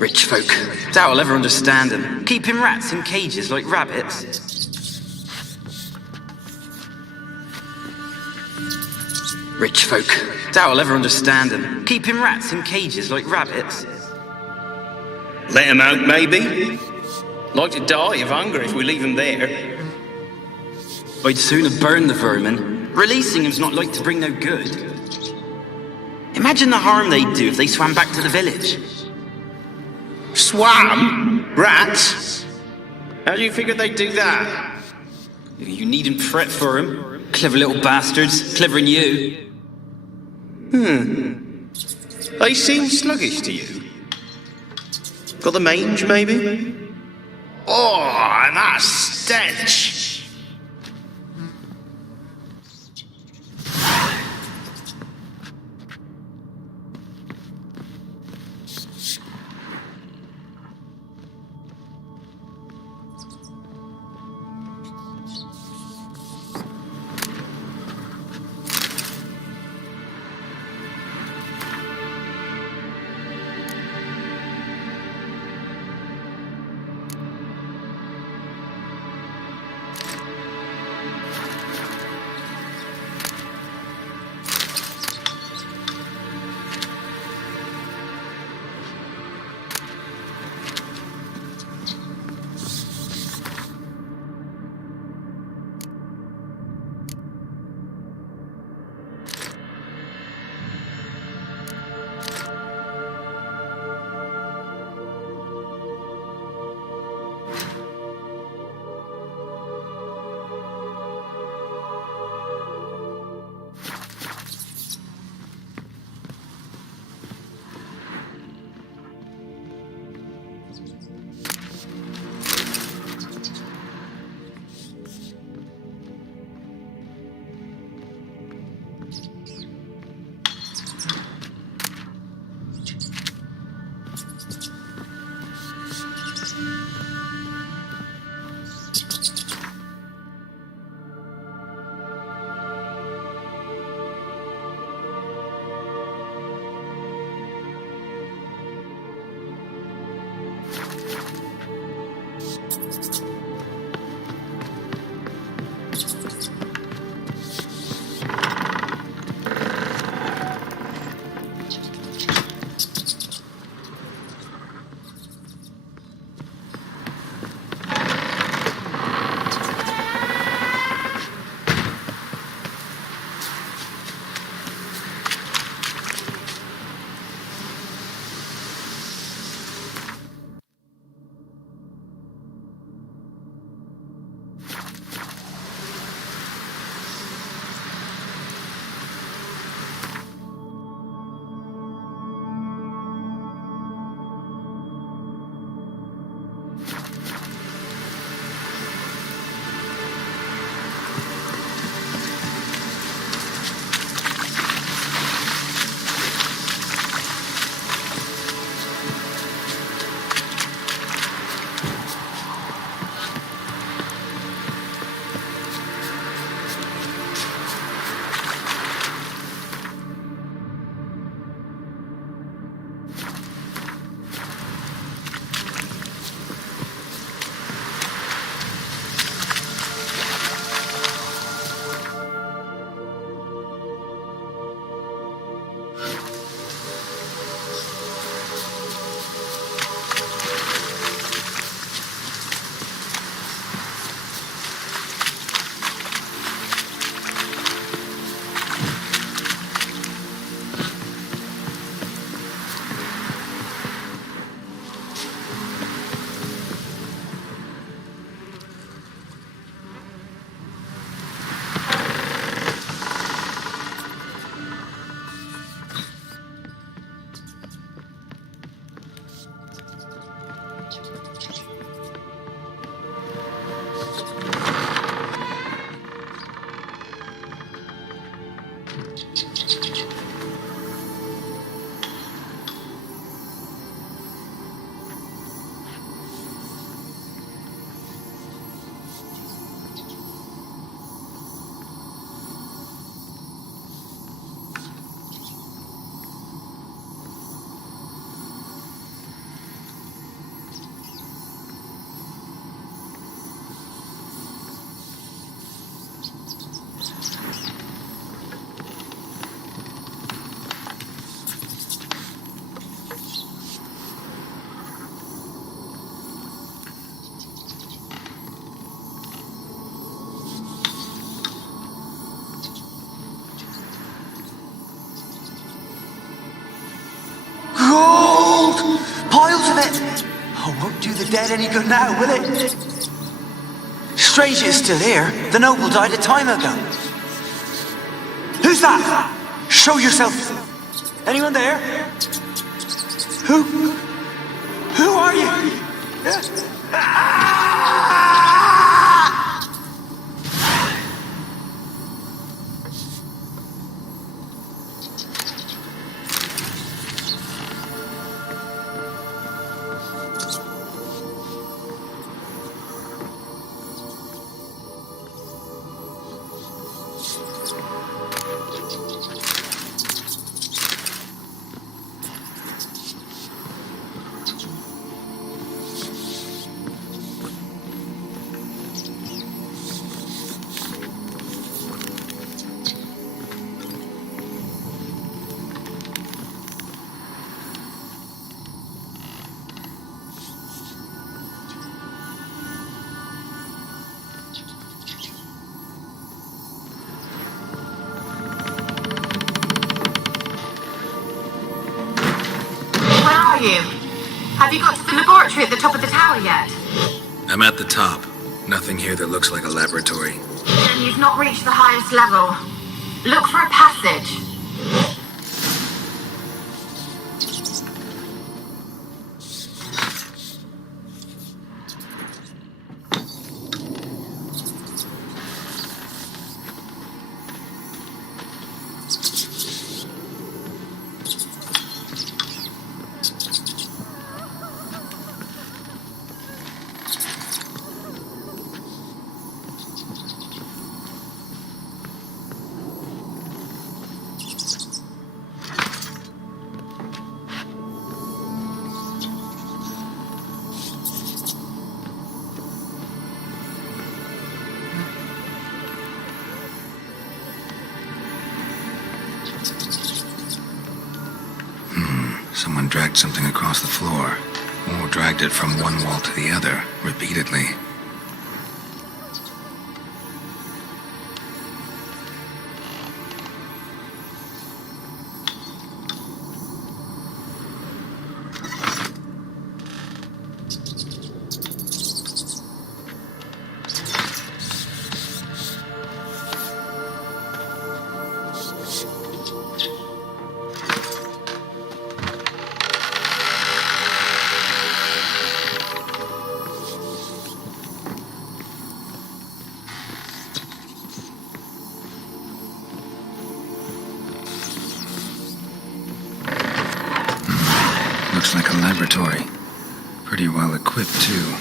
Rich folk. Doubt I'll ever understand them. Keeping rats in cages like rabbits. Rich folk. Doubt I'll ever understand them. Keeping rats in cages like rabbits. Let them out, maybe? Like to die of hunger if we leave them there. I'd sooner burn the vermin. Releasing them's not like to bring no good. Imagine the harm they'd do if they swam back to the village. Swam? Rats? How do you figure they'd do that? You needn't fret for them. Clever little bastards. Clever'n you. They seem sluggish to you. Got the mange, maybe? Oh, and that stench! spoils of it. Oh, won't do the dead any good now, will it? Strange it's still here. The noble died a time ago. Who's that? Show yourself. Anyone there? Who are you? Have you got to the laboratory at the top of the tower yet? I'm at the top. Nothing here that looks like a laboratory. Then you've not reached the highest level. Look for a passage. Someone dragged something across the floor, or dragged it from one wall to the other, repeatedly. Looks like a laboratory. Pretty well equipped, too.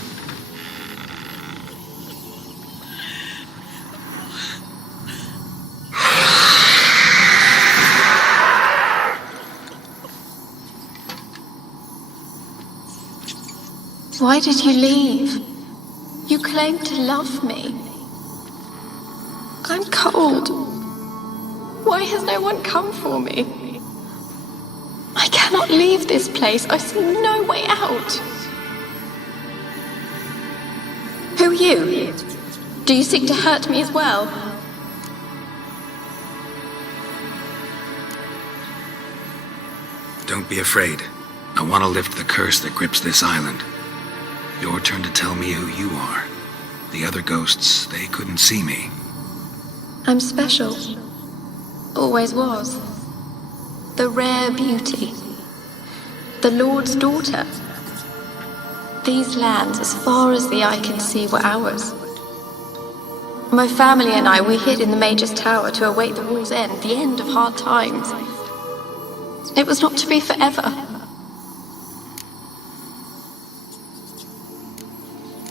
Why did you leave? You claimed to love me. I'm cold. Why has no one come for me? I cannot leave this place. I see no way out. Who are you? Do you seek to hurt me as well? Don't be afraid. I want to lift the curse that grips this island. Your turn to tell me who you are. The other ghosts, they couldn't see me. I'm special. Always was. The rare beauty. The Lord's daughter. These lands, as far as the eye can see, were ours. My family and I, we hid in the Major's Tower to await the war's end, the end of hard times. It was not to be forever.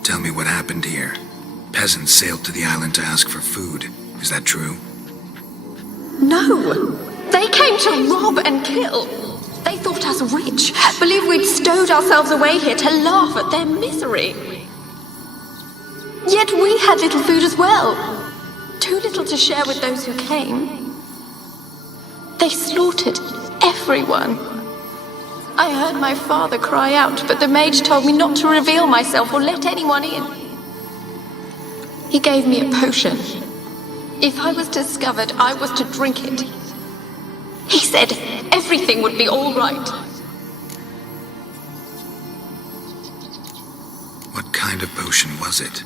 Tell me what happened here. Peasants sailed to the island to ask for food. Is that true? No! They came to rob and kill. They thought us rich, believed we'd stowed ourselves away here to laugh at their misery. Yet we had little food as well. Too little to share with those who came. They slaughtered everyone. I heard my father cry out, but the mage told me not to reveal myself or let anyone in. He gave me a potion. If I was discovered, I was to drink it. He said everything would be all right. kind of potion was it?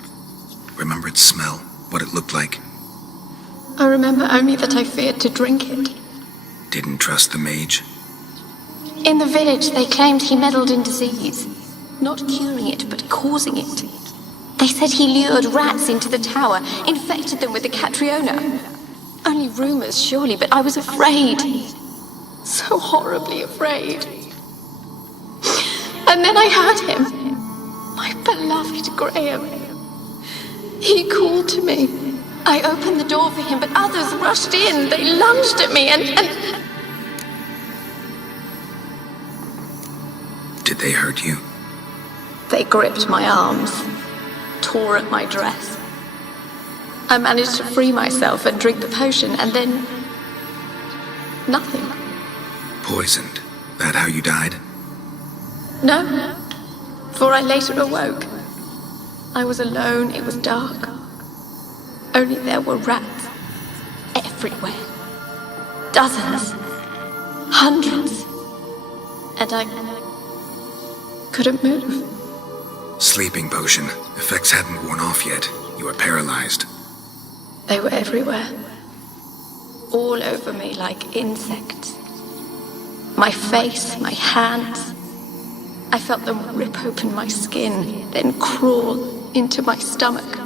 Remember its smell? What it looked like? I remember only that I feared to drink it. Didn't trust the mage? In the village, they claimed he meddled in disease. Not curing it, but causing it. They said he lured rats into the tower, infected them with the Catriona. Only rumors, surely, but I was afraid. So horribly afraid. And then I heard him. My beloved Graham. He called to me. I opened the door for him, but others rushed in. They lunged at me and... Did they hurt you? They gripped my arms, tore at my dress. I managed to free myself and drink the potion, and then... nothing. Poisoned? That how you died? No, for I later awoke. I was alone, it was dark. Only there were rats everywhere. Dozens. Hundreds. And I couldn't move. Sleeping potion. Effects hadn't worn off yet. You were paralyzed. They were everywhere. All over me like insects. My face, my hands. I felt them rip open my skin, then crawl into my stomach.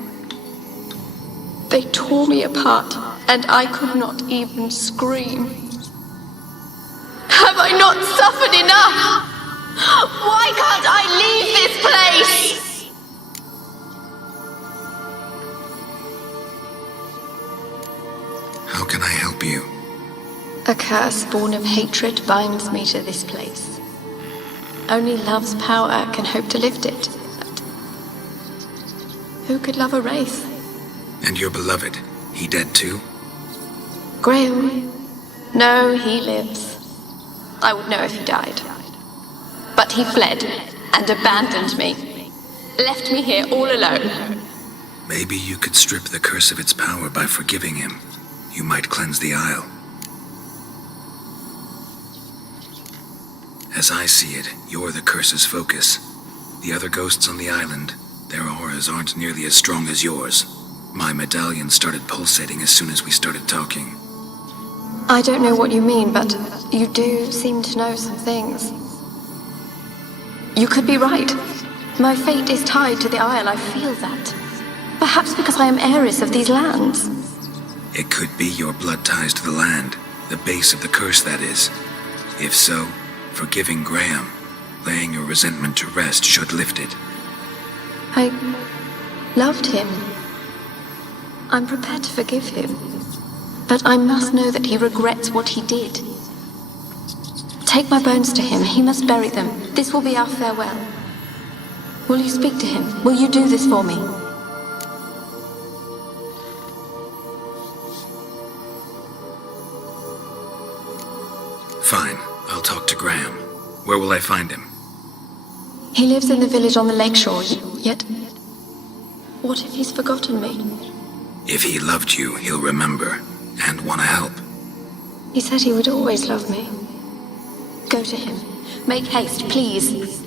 They tore me apart, and I could not even scream. Have I not suffered enough? Why can't I leave this place? How can I help you? A curse born of hatred binds me to this place. Only love's power can hope to lift it. But who could love a wraith? And your beloved, he dead too? Graham? No, he lives. I would know if he died. But he fled and abandoned me. Left me here all alone. Maybe you could strip the curse of its power by forgiving him. You might cleanse the Isle. As I see it, you're the curse's focus. The other ghosts on the island, their auras aren't nearly as strong as yours. My medallion started pulsating as soon as we started talking. I don't know what you mean, but you do seem to know some things. You could be right. My fate is tied to the Isle, I feel that. Perhaps because I am heiress of these lands. It could be your blood ties to the land, the base of the curse, that is. If so, forgiving Graham, laying your resentment to rest should lift it. I loved him. I'm prepared to forgive him. But I must know that he regrets what he did. Take my bones to him. He must bury them. This will be our farewell. Will you speak to him? Will you do this for me? Fine. I'll talk to Graham. Where will I find him? He lives in the village on the lakeshore, yet... what if he's forgotten me? If he loved you, he'll remember, and want to help. He said he would always love me. Go to him. Make haste, please.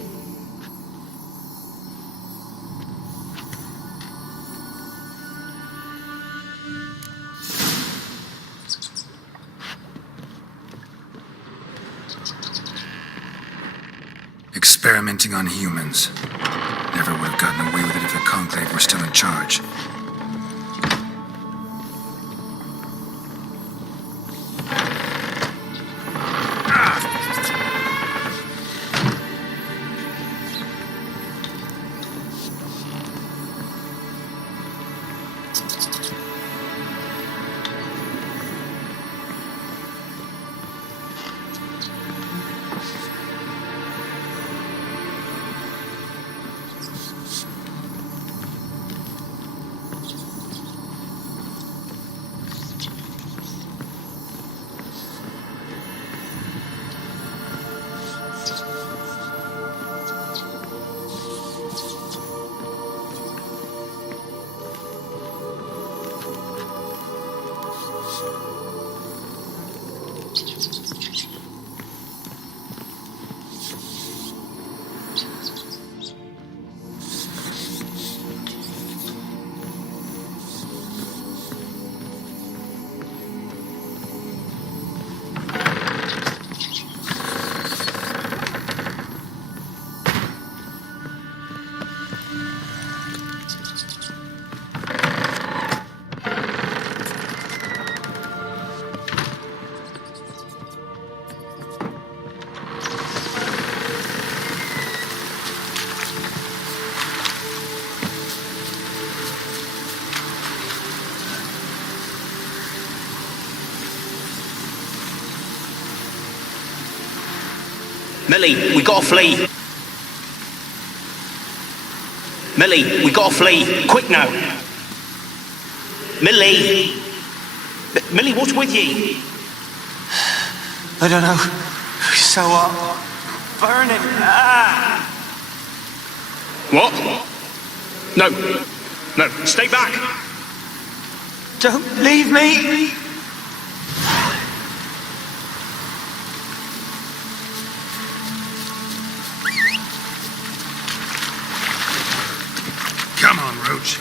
Experimenting on humans. Never would have gotten away with it if the Conclave were still in charge. Millie, we gotta flee. Millie, we gotta flee. Quick now. Millie. Millie, what's with ye? I don't know. It's so hot. Burning. Ah! What? No. No, stay back. Don't leave me. Come on, Roach.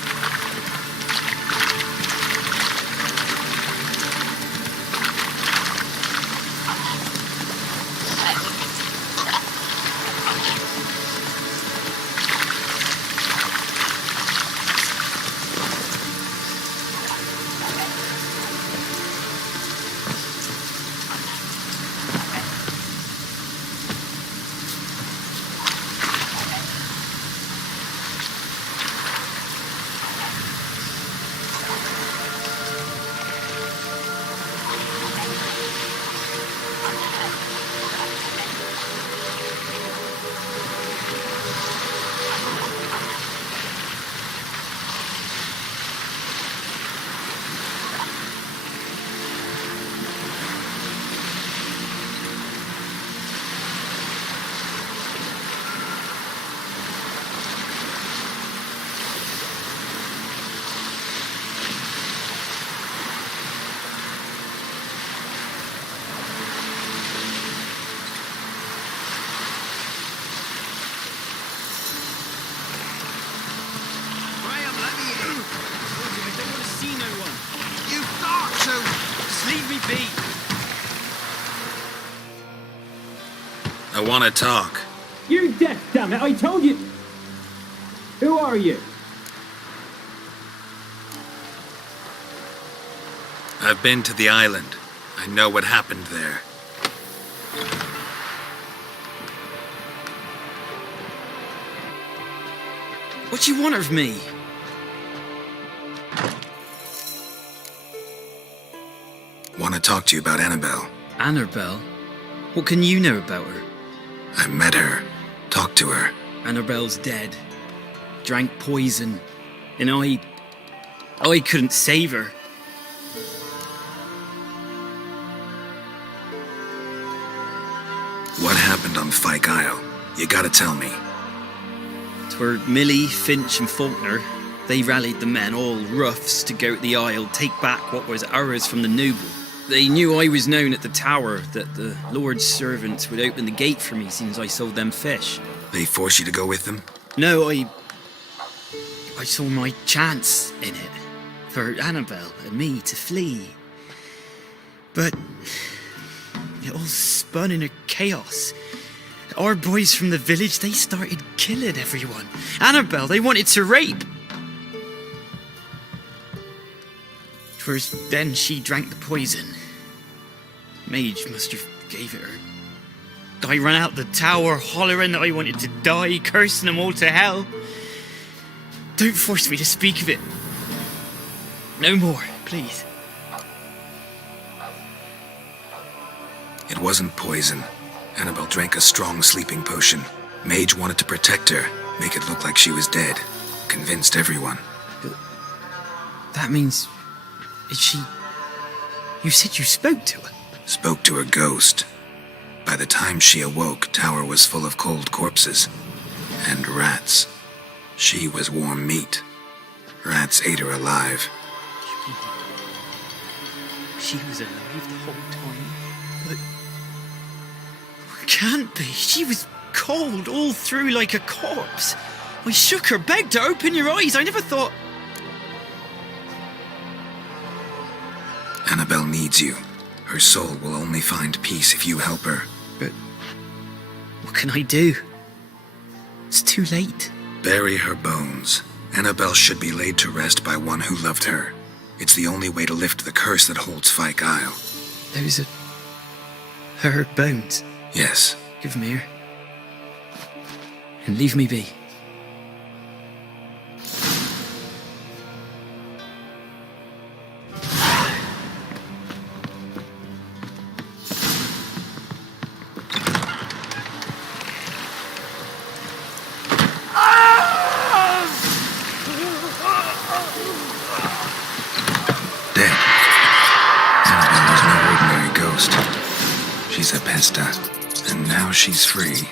I want to talk. You're deaf, damn it! I told you. Who are you? I've been to the island. I know what happened there. What you want of me? Want to talk to you about Annabelle. Annabelle? What can you know about her? I met her. Talked to her. Annabelle's dead. Drank poison. And I couldn't save her. What happened on Fyke Isle? You gotta tell me. Twere Millie, Finch and Faulkner. They rallied the men, all roughs, to go to the Isle, take back what was ours from the noble. They knew I was known at the tower, that the Lord's servants would open the gate for me since I sold them fish. They forced you to go with them? No, I saw my chance in it, for Annabelle and me to flee. But it all spun in a chaos. Our boys from the village, they started killing everyone. Annabelle, they wanted to rape. 'Twas then she drank the poison. Mage must have gave it her. I ran out the tower hollering that I wanted to die, cursing them all to hell. Don't force me to speak of it. No more, please. It wasn't poison. Annabelle drank a strong sleeping potion. Mage wanted to protect her, make it look like she was dead. Convinced everyone. But that means... Is she... You said you spoke to her? Spoke to her ghost. By the time she awoke, tower was full of cold corpses. And rats. She was warm meat. Rats ate her alive. She was alive the whole time? But... It can't be. She was cold all through like a corpse. I shook her, begged her, open your eyes. I never thought... Annabelle needs you. Her soul will only find peace if you help her. But... What can I do? It's too late. Bury her bones. Annabelle should be laid to rest by one who loved her. It's the only way to lift the curse that holds Fyke Isle. Those are... her bones? Yes. Give them here. And leave me be. she's a pesta, and now she's free.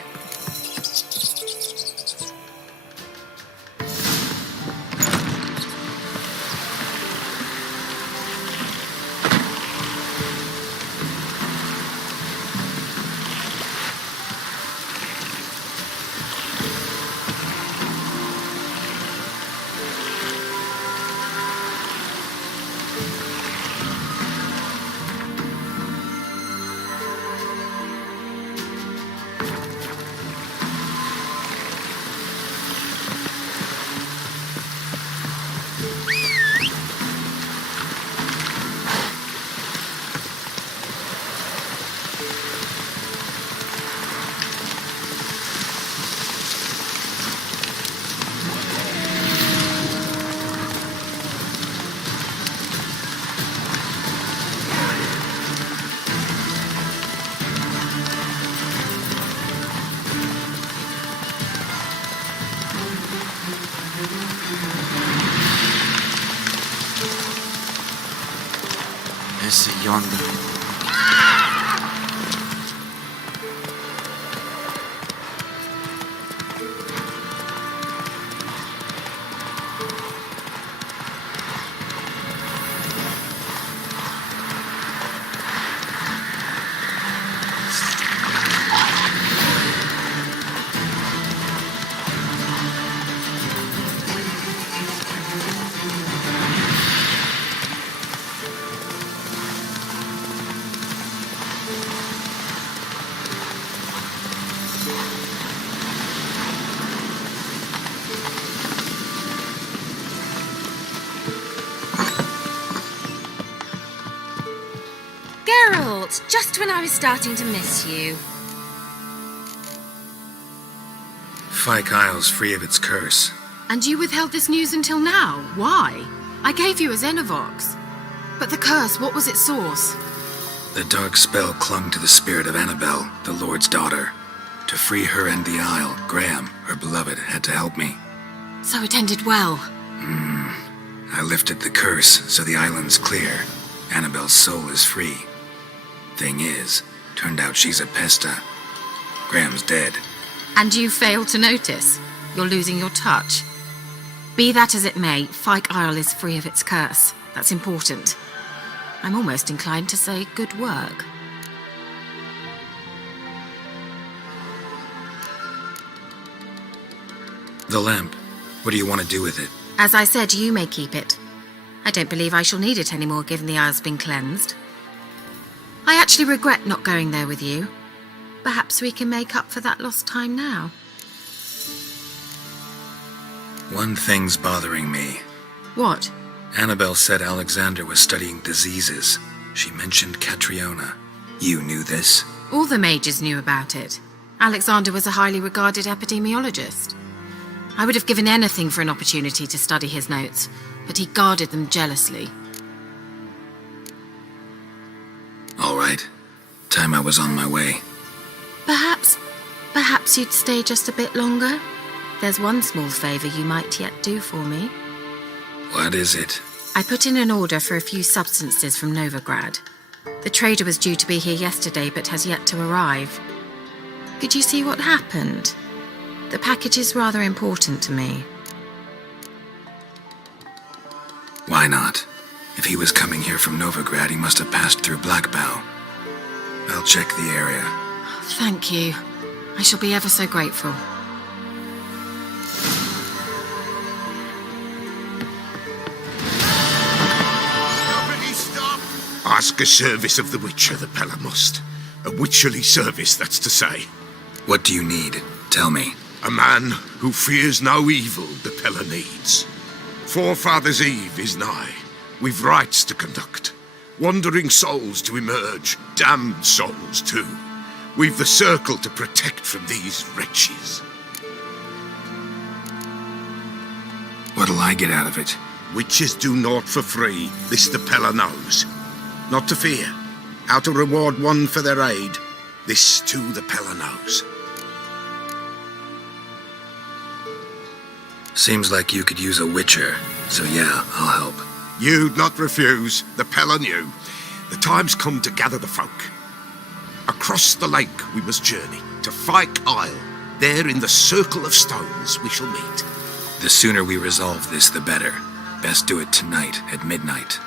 Is yonder. Geralt, just when I was starting to miss you. Fyke Isle's free of its curse. And you withheld this news until now. Why? I gave you a Xenovox. But the curse, what was its source? The dark spell clung to the spirit of Annabelle, the Lord's daughter. To free her and the Isle, Graham, her beloved, had to help me. So it ended well. I lifted the curse, so the island's clear. Annabelle's soul is free. Thing is, turned out she's a pesta. Graham's dead. And you failed to notice. You're losing your touch. Be that as it may, Fyke Isle is free of its curse. That's important. I'm almost inclined to say good work. The lamp. What do you want to do with it? As I said, you may keep it. I don't believe I shall need it anymore, given the Isle's been cleansed. I actually regret not going there with you. Perhaps we can make up for that lost time now. One thing's bothering me. What? Annabelle said Alexander was studying diseases. She mentioned Catriona. You knew this? All the mages knew about it. Alexander was a highly regarded epidemiologist. I would have given anything for an opportunity to study his notes, but he guarded them jealously. All right. Time I was on my way. Perhaps you'd stay just a bit longer? There's one small favor you might yet do for me. What is it? I put in an order for a few substances from Novigrad. The trader was due to be here yesterday, but has yet to arrive. Could you see what happened? The package is rather important to me. Why not? If he was coming here from Novigrad, he must have passed through Blackbow. I'll check the area. Thank you. I shall be ever so grateful. Ask a service of the Witcher, the Pella must. A witcherly service, that's to say. What do you need? Tell me. A man who fears no evil the Pella needs. Forefathers' Eve is nigh. We've rites to conduct. Wandering souls to emerge. Damned souls, too. We've the circle to protect from these wretches. What'll I get out of it? Witches do naught for free, this the Pella knows. Not to fear. How to reward one for their aid, this too the Pella knows. Seems like you could use a witcher, so yeah, I'll help. You'd not refuse, the Pella knew. The time's come to gather the folk. A Across the lake we must journey, to Fyke Isle. There in the circle of stones we shall meet. The sooner we resolve this, the better. Best do it tonight at midnight.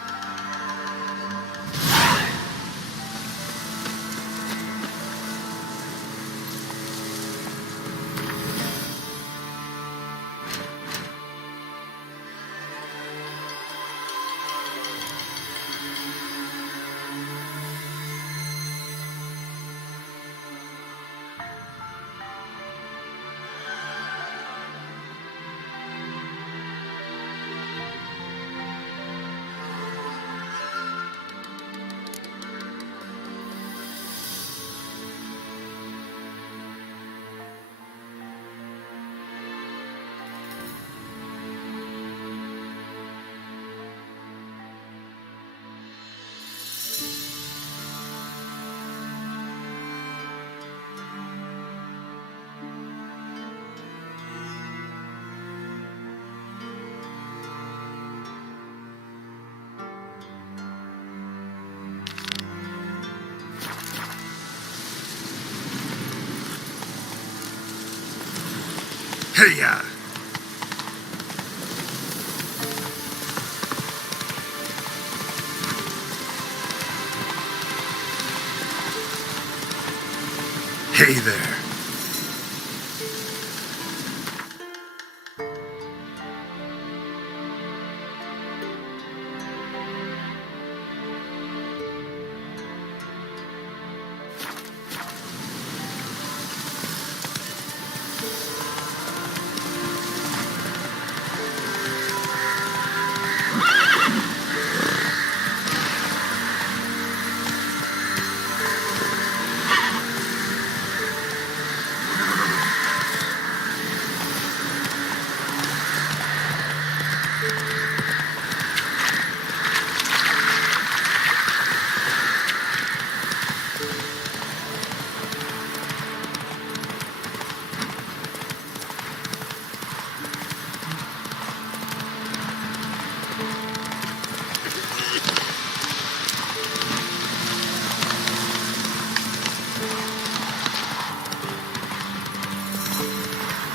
Hey-ya! Hey there.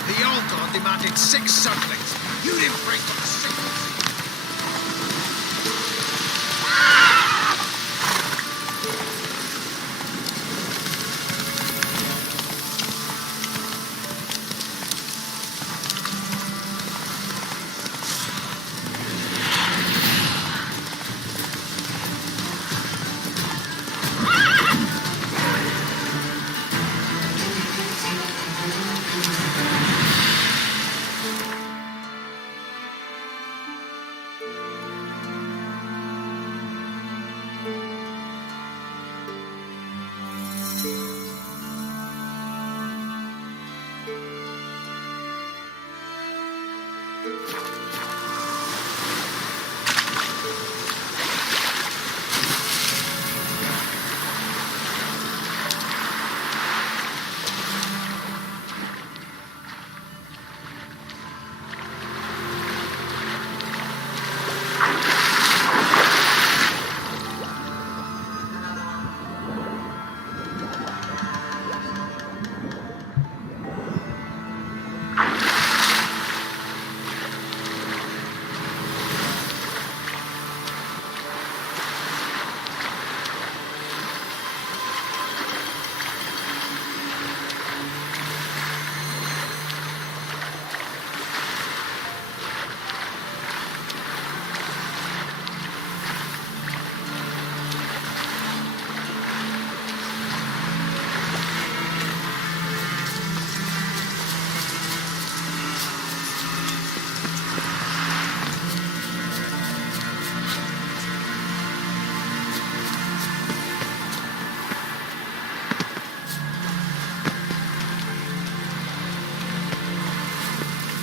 The Algon demanded 6 sucklings. You didn't break on the signal.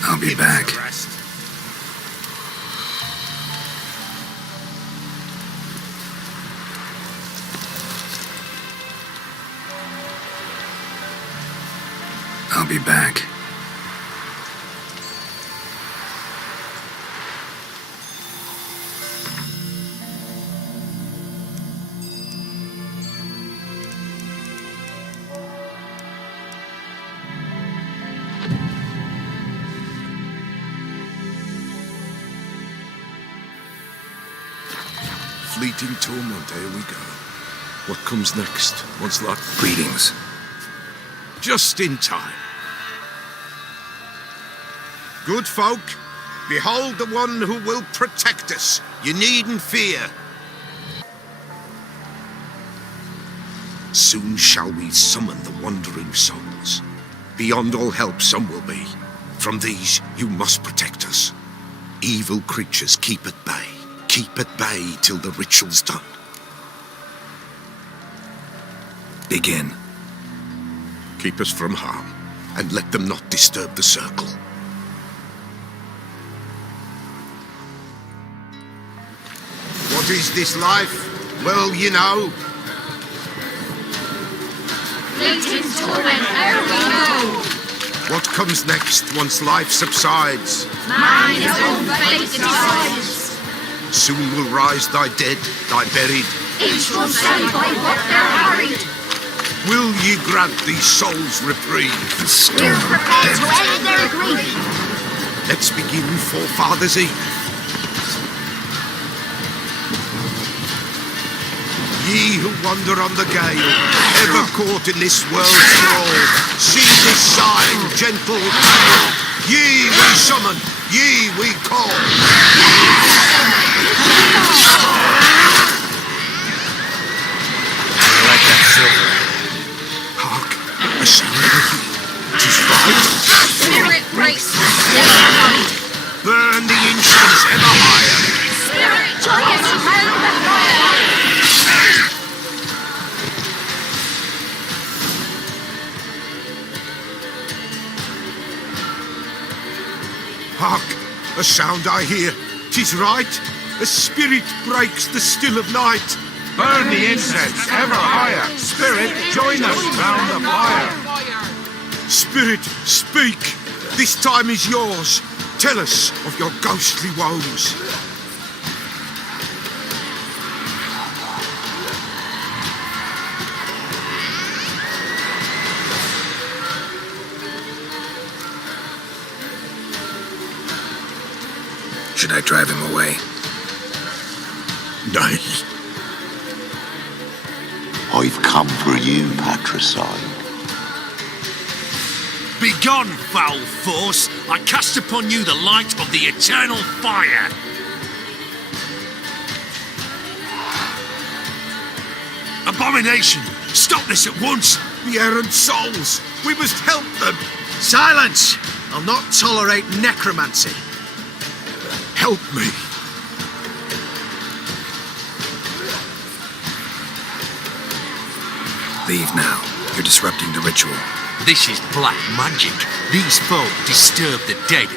I'll be back. I'll be back. bleating torment. Here we go. What comes next? What's that? Greetings. Just in time. Good folk, behold the one who will protect us. You needn't fear. Soon shall we summon the wandering souls. Beyond all help some will be. From these you must protect us. Evil creatures keep at bay. Keep at bay till the ritual's done. Begin. Keep us from harm, and let them not disturb the circle. What is this life? Well, you know. Fleeting torment, ere we know. What comes next once life subsides? Mine is all fate decides. Soon will rise thy dead, thy buried. Each will say by what they're harried. Will ye grant these souls reprieve? We're prepared to end their grief. Let's begin Forefathers' Eve. Ye who wander on the gale, ever caught in this world's thrall, see this sign, gentle panel. Ye we summon, ye we call. I like that silver. Hark, a sound I hear. 'Tis right. Spirit breaks the still. Burn the incense ever higher. Spirit joyous round the fire. Hark, a sound I hear. 'Tis right. A spirit breaks the still of night. Burn the incense ever higher. Spirit, join us round the fire. Spirit, speak. This time is yours. Tell us of your ghostly woes. Should I drive him away? Nay. I've come for you, patricide. Begone, foul force! I cast upon you the light of the eternal fire! Abomination! Stop this at once! The errant souls! We must help them! Silence! I'll not tolerate necromancy. Help me! Leave now. You're disrupting the ritual. This is black magic. These folk disturb the dead.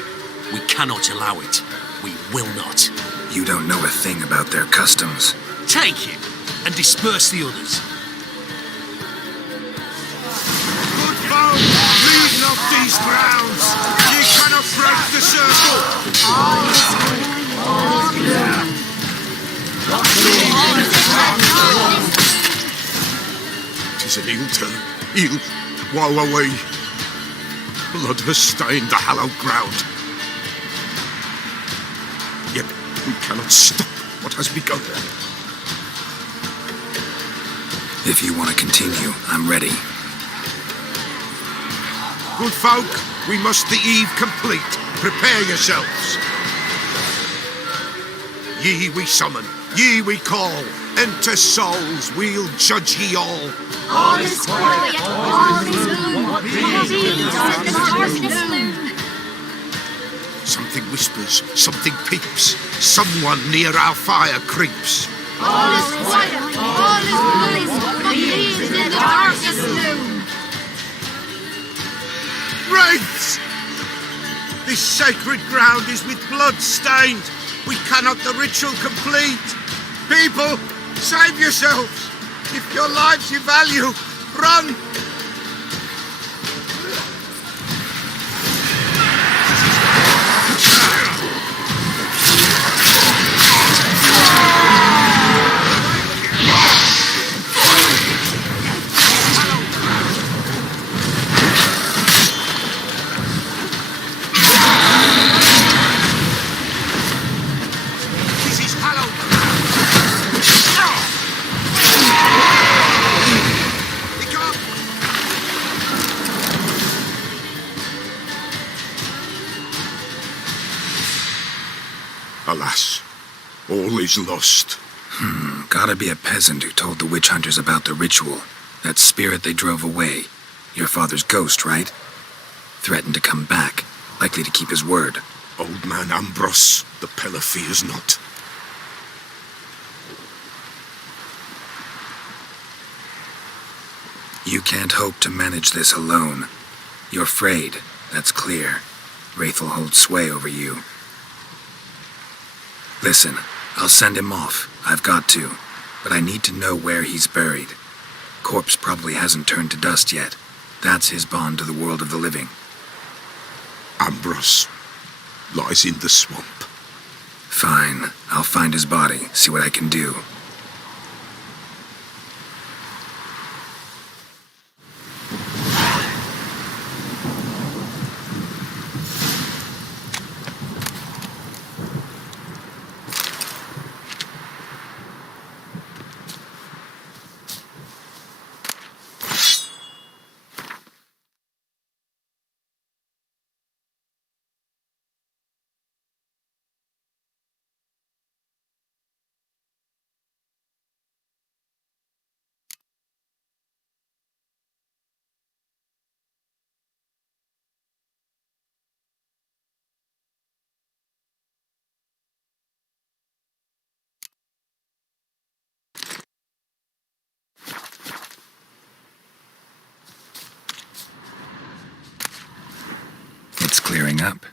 We cannot allow it. We will not. You don't know a thing about their customs. Take him and disperse the others. Good folk, leave not these grounds. Ye cannot break the circle. Tis an ill turn. Ill. Woe away. Blood has stained the hallowed ground. Yet we cannot stop what has begun. If you want to continue, I'm ready. Good folk, we must the eve complete. Prepare yourselves. Ye we summon, ye we call. Enter souls, we'll judge ye all. All is quiet, all is gloom. The darkness loom. Something whispers, something peeps. Someone near our fire creeps. All is quiet, all is gloom. What leaves in the darkness loom. Wraiths! This sacred ground is with blood stained. We cannot the ritual complete. People, save yourselves. If your lives you value, run! This is hallowed. is lost. Gotta be a peasant who told the witch hunters about the ritual. That spirit they drove away. Your father's ghost, right? Threatened to come back. Likely to keep his word. Old man Ambrose, the Pella fears not. You can't hope to manage this alone. You're afraid, that's clear. Wraith will hold sway over you. Listen, I'll send him off. I've got to. But I need to know where he's buried. Corpse probably hasn't turned to dust yet. That's his bond to the world of the living. Ambrose lies in the swamp. Fine. I'll find his body, see what I can do. It's clearing up.